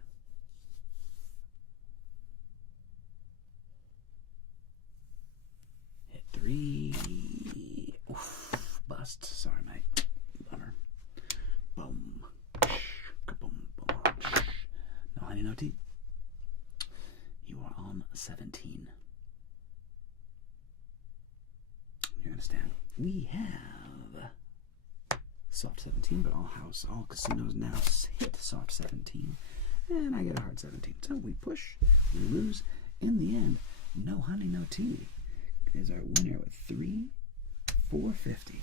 Hit 3. Oof, bust. Sorry, mate. Bummer. Boom. Kaboom. Boom. No honey, no tea. You are on 17. You're gonna stand. We have soft 17, but all casinos now hit soft 17, and I get a hard 17. So we push, we lose. In the end, No Honey, No Tea is our winner with 3,450.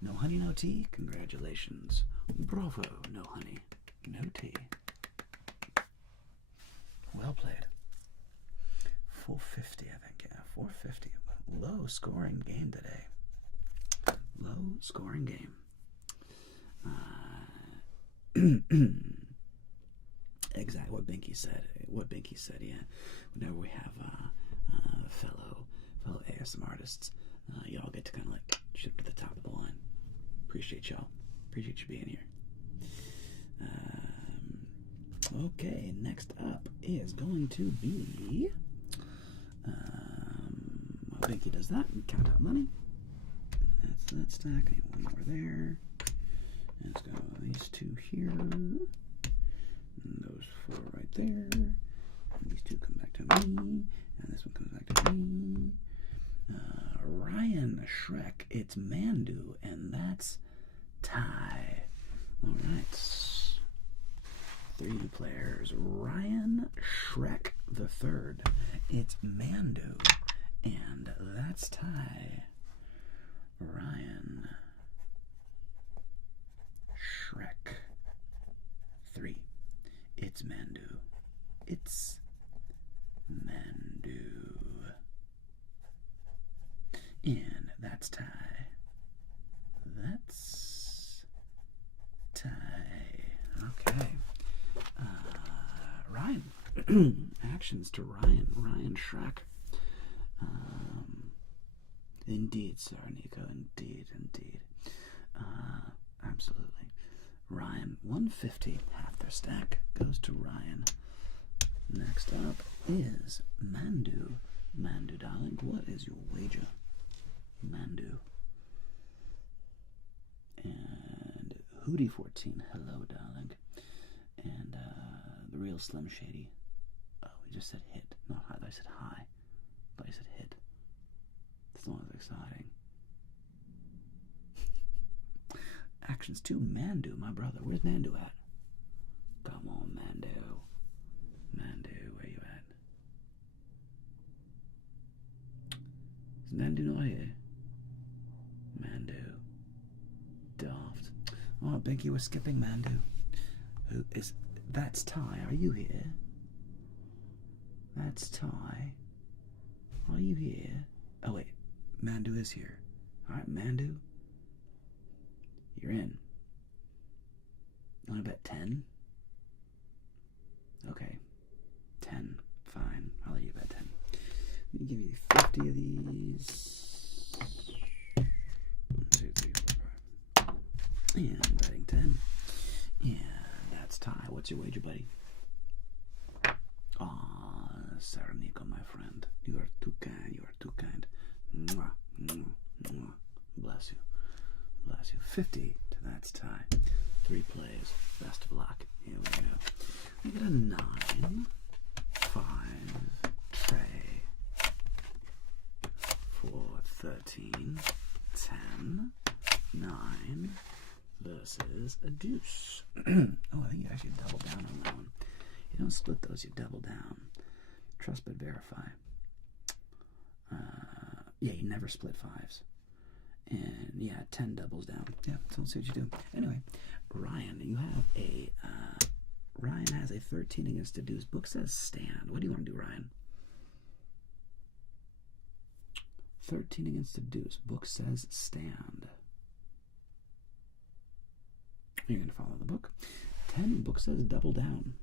No Honey, No Tea, congratulations. Bravo, No Honey, No Tea. Well played. 450, I think, yeah, 450. Low scoring game today. Low scoring game. Exactly what Binky said. Yeah. Whenever we have fellow ASM artists, y'all get to kind of like shoot to the top of the line. Appreciate y'all. Appreciate you being here. Okay, next up is going to be while Binky does that, we count out money. That's that stack. I need one more there. And let's go these two here. And those 4 right there. And these 2 come back to me. And this one comes back to me. Ryan Shrek, it's Mandu, and that's tie. Alright. 3 players. Ryan Shrek the third. It's Mandu, and that's tie. Ryan Shrek 3. It's Mandu. It's Mandu. And that's tie. That's tie. Okay. Ryan. Actions to Ryan. Ryan Shrek. Indeed, sir, Nico. Indeed. Absolutely. Ryan, 150. Half their stack goes to Ryan. Next up is Mandu. Mandu, darling, what is your wager? Mandu. And Hootie14, hello, darling. And the real Slim Shady. Oh, he just said hit, not high. I said high. But I said hit. It's not as exciting. Actions to Mandu, my brother. Where's Mandu at? Come on, Mandu. Mandu, where you at? Is Mandu not here? Mandu. Daft. Oh, Binky was skipping Mandu. Who is... That's Ty. Are you here? That's Ty. Are you here? Oh, wait. Mandu is here. Alright, Mandu. You're in. You want to bet 10? Okay. 10. Fine. I'll let you bet 10. Let me give you 50 of these. 1, 2, 3, 4, 5, And betting 10. And that's tie. What's your wager, buddy? Ah, Saranico, my friend. You are too kind. You are too kind. Mwah, mwah, mwah. Bless you. Bless you. 50 to that's tie. 3 plays. Best of luck. Here we go. We get a 9, 5, tray, 4, 13, 10, 9, versus a deuce. Oh, I think you actually double down on that one. You don't split those, you double down. Trust but verify. Yeah, you never split 5s. And yeah, 10 doubles down. Yeah, so let's see what you do. Anyway, Ryan, you have a Ryan has a 13 against a deuce. Book says stand. What do you want to do, Ryan? 13 against a deuce. Book says stand. You're going to follow the book. 10, book says double down.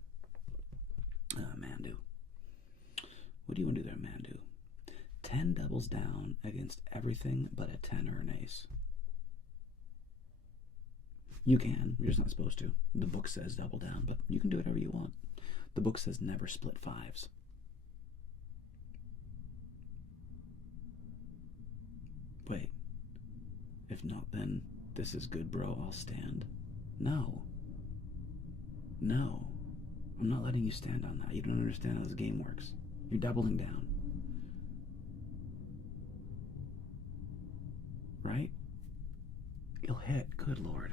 Mandu. What do you want to do there, Mandu? 10 doubles down against everything but a 10 or an ace. You can. You're just not supposed to. The book says double down, but you can do whatever you want. The book says never split 5s. Wait. If not, then this is good, bro. I'll stand. No. No. I'm not letting you stand on that. You don't understand how this game works. You're doubling down. Right? You'll hit. Good Lord.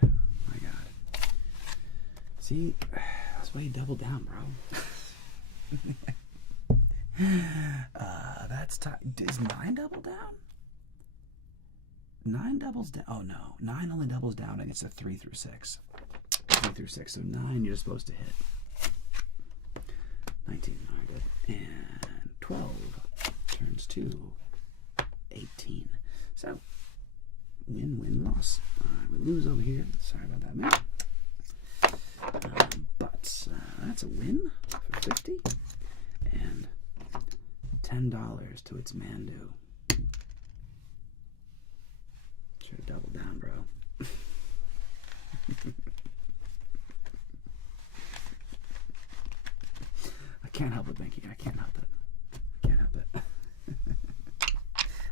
My God. See? That's why you double down, bro. That's time. Is 9 double down? 9 doubles down. Oh, no. 9 only doubles down against a 3 through 6. 3 through 6. So 9 you're supposed to hit. 19. All right, good. And 12 turns to 18. So, win, win, loss. We lose over here. Sorry about that, man. But that's a win for 50. And $10 to its Mandu. Should have doubled down, bro. I can't help it, Binky. I can't help it. I can't help it.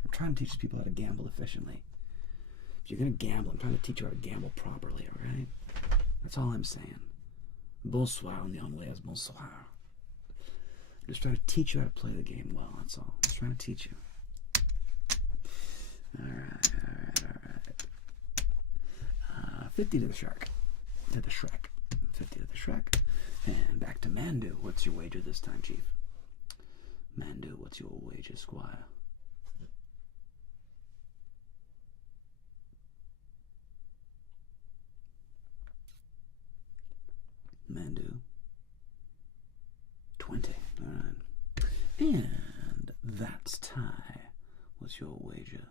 I'm trying to teach people how to gamble efficiently. If you're going to gamble, I'm trying to teach you how to gamble properly, alright? That's all I'm saying. Bonsoir on the anglais, bonsoir. I'm just trying to teach you how to play the game well, that's all. I'm just trying to teach you. Alright. 50 to the shark. To the Shrek. 50 to the Shrek. And back to Mandu. What's your wager this time, Chief? Mandu, what's your wager, Squire? Mandu. 20. Alright. And that's tie. What's your wager?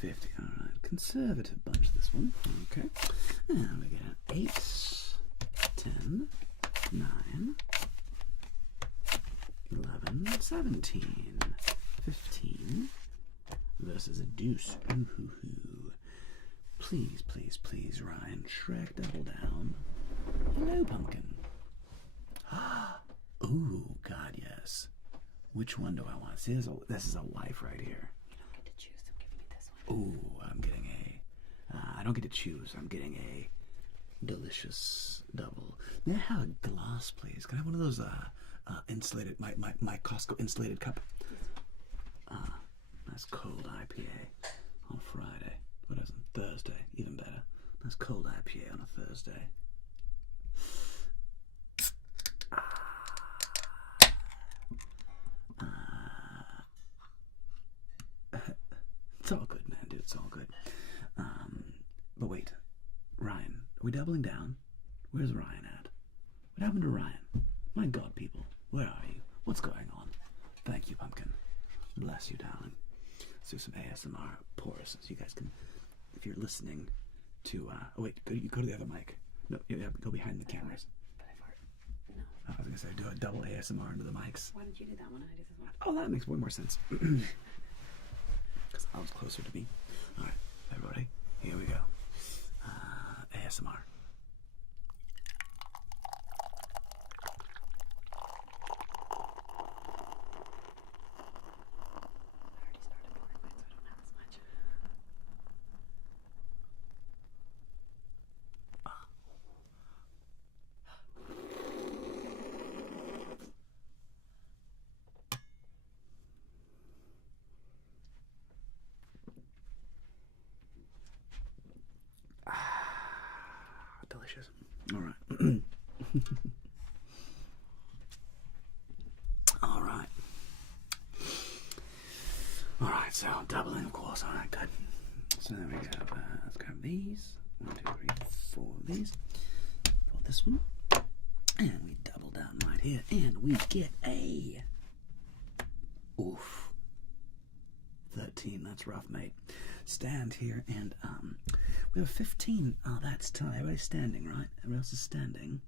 50. Alright. Conservative bunch, this one. Okay. And we get an 8, 10, 9, 11, 17, 15, versus a deuce. Ooh-hoo-hoo. Please, please, please, Ryan. Shrek, double down. Hello, pumpkin. Ooh, God, yes. Which one do I want? See, this is a wife right here. You don't get to choose. I'm giving you this one. Ooh, I'm getting a... I don't get to choose. I'm getting a delicious double. May I have a glass, please? Can I have one of those insulated, my Costco insulated cup? Nice cold IPA on Friday. What is it? Thursday. Even better. Nice cold IPA on a Thursday. It's all good, man, dude. It's all good. But wait. Ryan. Are we doubling down? Where's Ryan at? What happened to Ryan? My God, people. Where are you? What's going on? Thank you, pumpkin. Bless you, darling. Let's do some ASMR pores so you guys can, if you're listening to, oh wait, you go to the other mic. No, you go behind the cameras. But I fart. No. I was going to say do a double ASMR into the mics. Why did you do that one? I did this one. Oh, that makes way more sense. Because I was closer to me. All right, everybody, here we go. ASMR. Delicious. All right. All right. All right, so doubling, of course. All right, good. So there we go. Let's grab these. 1, 2, 3, 4 of these. For this one. And we double down right here. And we get a... Oof. 13. That's rough, mate. Stand here and we have 15. Oh, that's tie. Everybody's standing, right? Everybody else is standing.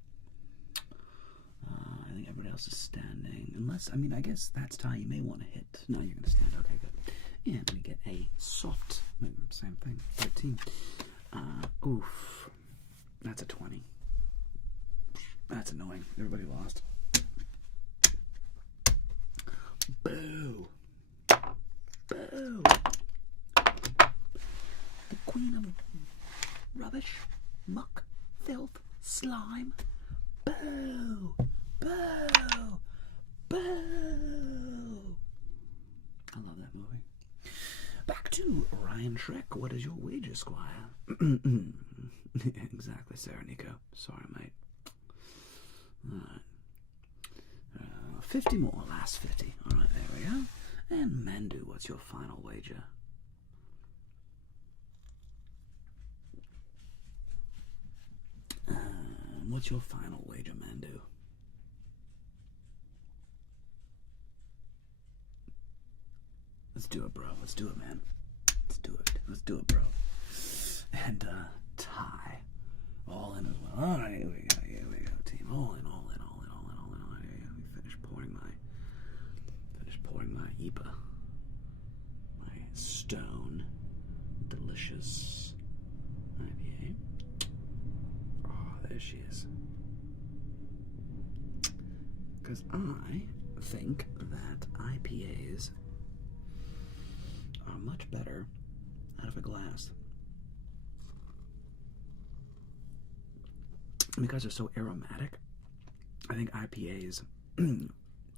I think everybody else is standing. Unless, I mean, I guess that's tie. You may want to hit. No, you're going to stand. Okay, good. And we get a soft. Same thing. 13. Oof. That's a 20. That's annoying. Everybody lost. Boo. Boo. The queen of rubbish, muck, filth, slime. Boo! Boo! Boo! I love that movie. Back to Ryan Shrek. What is your wager, Squire? Exactly, Sarah Nico. Sorry, mate. All right. 50 more. Last 50. All right, there we go. And Mandu, what's your final wager? What's your final wager, Mandu? Let's do it, bro. Let's do it, man. Let's do it. Let's do it, bro. And tie. All in as well. All right, here we go. Here we go, team. All in, all in, all in, all in, all in, all in. Here we go. Let me finish pouring my IPA. My Stone Delicious IPA. Oh, there she is. Because I think that IPAs are much better out of a glass. Because they're so aromatic, I think IPAs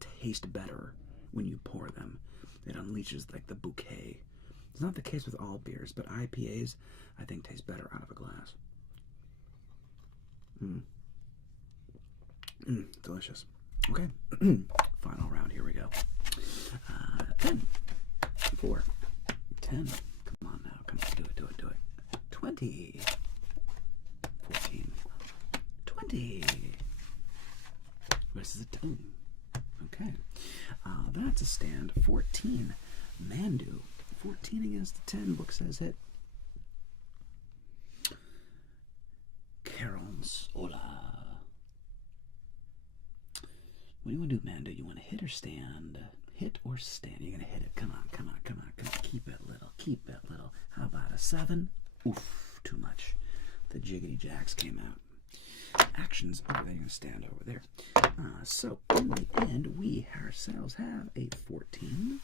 taste better when you pour them. It unleashes like the bouquet. It's not the case with all beers, but IPAs I think taste better out of a glass. Delicious. Okay, final round. Here we go. 10, 4, 10. Come on now, come on, do it, do it, do it. 20, 14, 20. Versus a tone. Okay, that's a stand. 14. Mandu. 14 against the 10. Book says hit. Carols. Hola. What do you want to do, Mandu? You want to hit or stand? Hit or stand? You're going to hit it. Come on, come on, come on, come on. Keep it little. Keep it little. How about a 7? Oof, too much. The jiggity jacks came out. Actions over there. You're going to stand over there. So, in the end, we ourselves have a 14.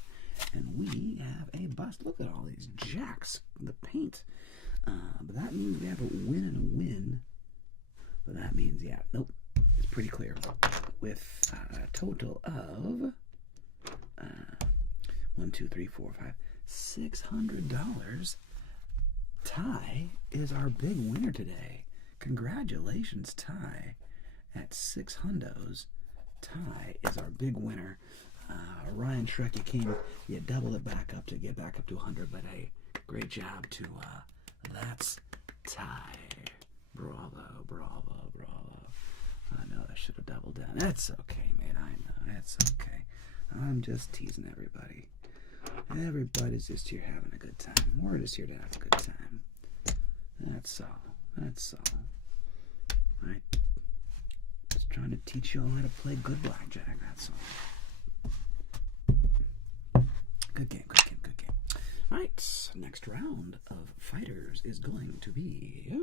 And we have a bust. Look at all these jacks. The paint. But that means we have a win and a win. But that means, yeah, nope. It's pretty clear. With a total of $1, 2, 3, 4, 5, $600. Ty is our big winner today. Congratulations, Ty. At 6 hundos, Ty is our big winner. Ryan Shrek, you doubled it back up to get back up to 100, but hey, great job to that's Ty. Bravo, bravo, bravo. I know I should have doubled down. That's okay, mate. I know. That's okay. I'm just teasing everybody. Everybody's just here having a good time. We're just here to have a good time. That's all. That's all. Right? Just trying to teach you all how to play good blackjack, that's all. Good game, good game, good game. All right, next round of fighters is going to be...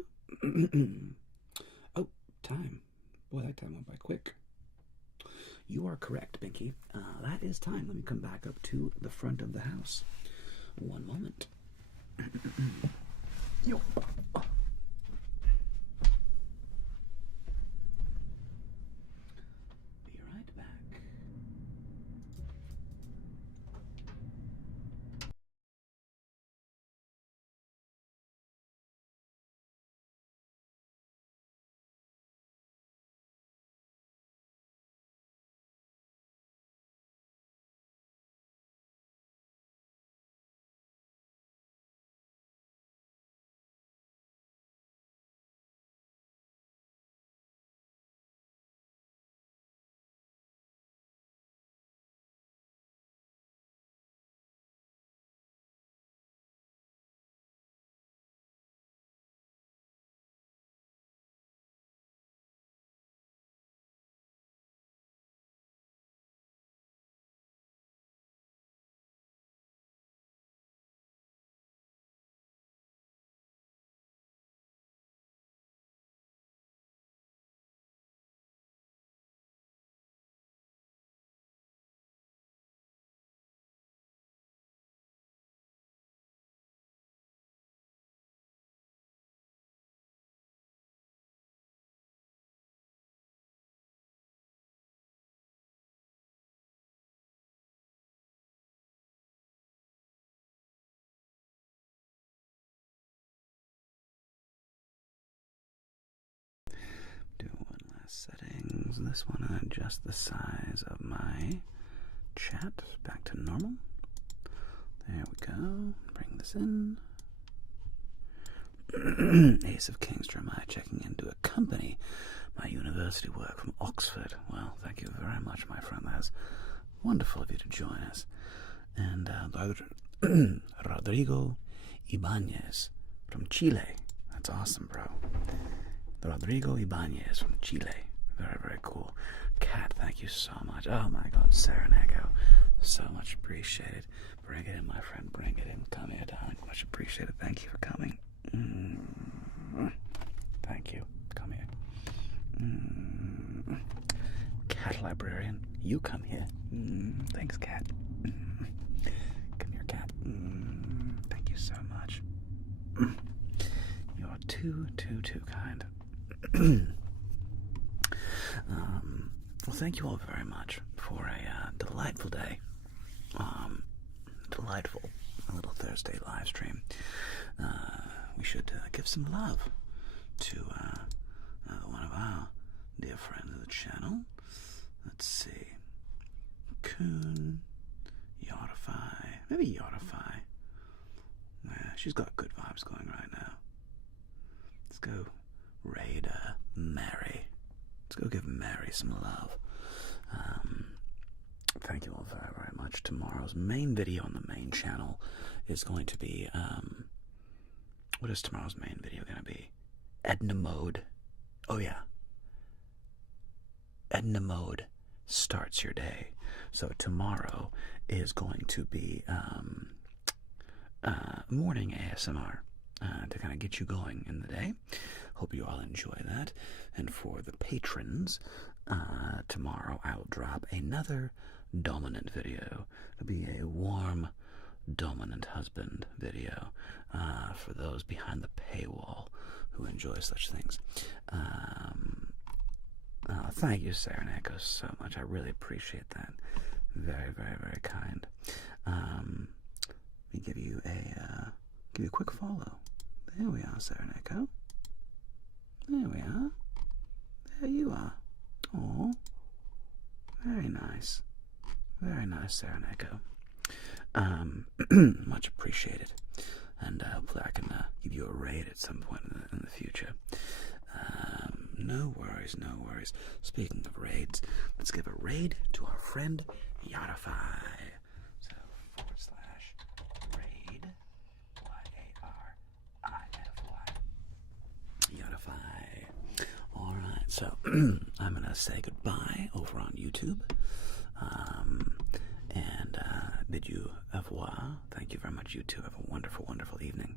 oh, time. Boy, that time went by quick. You are correct, Binky. That is time. Let me come back up to the front of the house. One moment. Yo. Be right back. Do one last settings. This one, adjust the size of my chat back to normal. There we go. Bring this in. Ace of Kings, Jeremiah checking in to accompany my university work from Oxford. Well, thank you very much, my friend. That's wonderful of you to join us. And Rodrigo Ibanez from Chile. That's awesome, bro. Rodrigo Ibanez from Chile. Very, very cool. Kat, thank you so much. Oh my God, Sarah and Echo. So much appreciated. Bring it in, my friend. Bring it in. Come here, darling. Much appreciated. Thank you for coming. Thank you. Come here. Cat librarian. You come here. Thanks, Cat. Come here, Cat. Thank you so much. You're too kind. Well, thank you all very much for a delightful day. Delightful little Thursday live stream. We should give some love to one of our dear friends of the channel. Let's see. Coon, Yotify, maybe Yotify. Yeah, she's got good vibes going right now. Let's go raid Mary. Let's go give Mary some love. Thank you all very, very much. Tomorrow's main video on the main channel is going to be, what is tomorrow's main video going to be? Edna Mode. Oh yeah. Edna Mode starts your day. So tomorrow is going to be morning ASMR to kind of get you going in the day. Hope you all enjoy that. And for the patrons, tomorrow I will drop another dominant video. It'll be a warm, dominant husband video for those behind the paywall who enjoy such things. Thank you, Sarah and Echo, so much. I really appreciate that. Very, very, very kind. Let me give you a quick follow. There we are, Sarah and Echo. There we are. There you are. Oh, very nice. Very nice, Sarah and Echo. Much appreciated. And hopefully I can give you a raid at some point in the future. No worries, no worries. Speaking of raids, let's give a raid to our friend Yotify. So, / raid, Yotify. Yotify. Alright, So I'm going to say goodbye over on YouTube. And bid you au revoir. Thank you very much, you two. Have a wonderful, wonderful evening.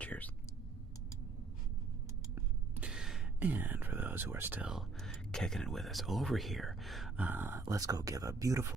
Cheers. And for those who are still kicking it with us over here, let's go give a beautiful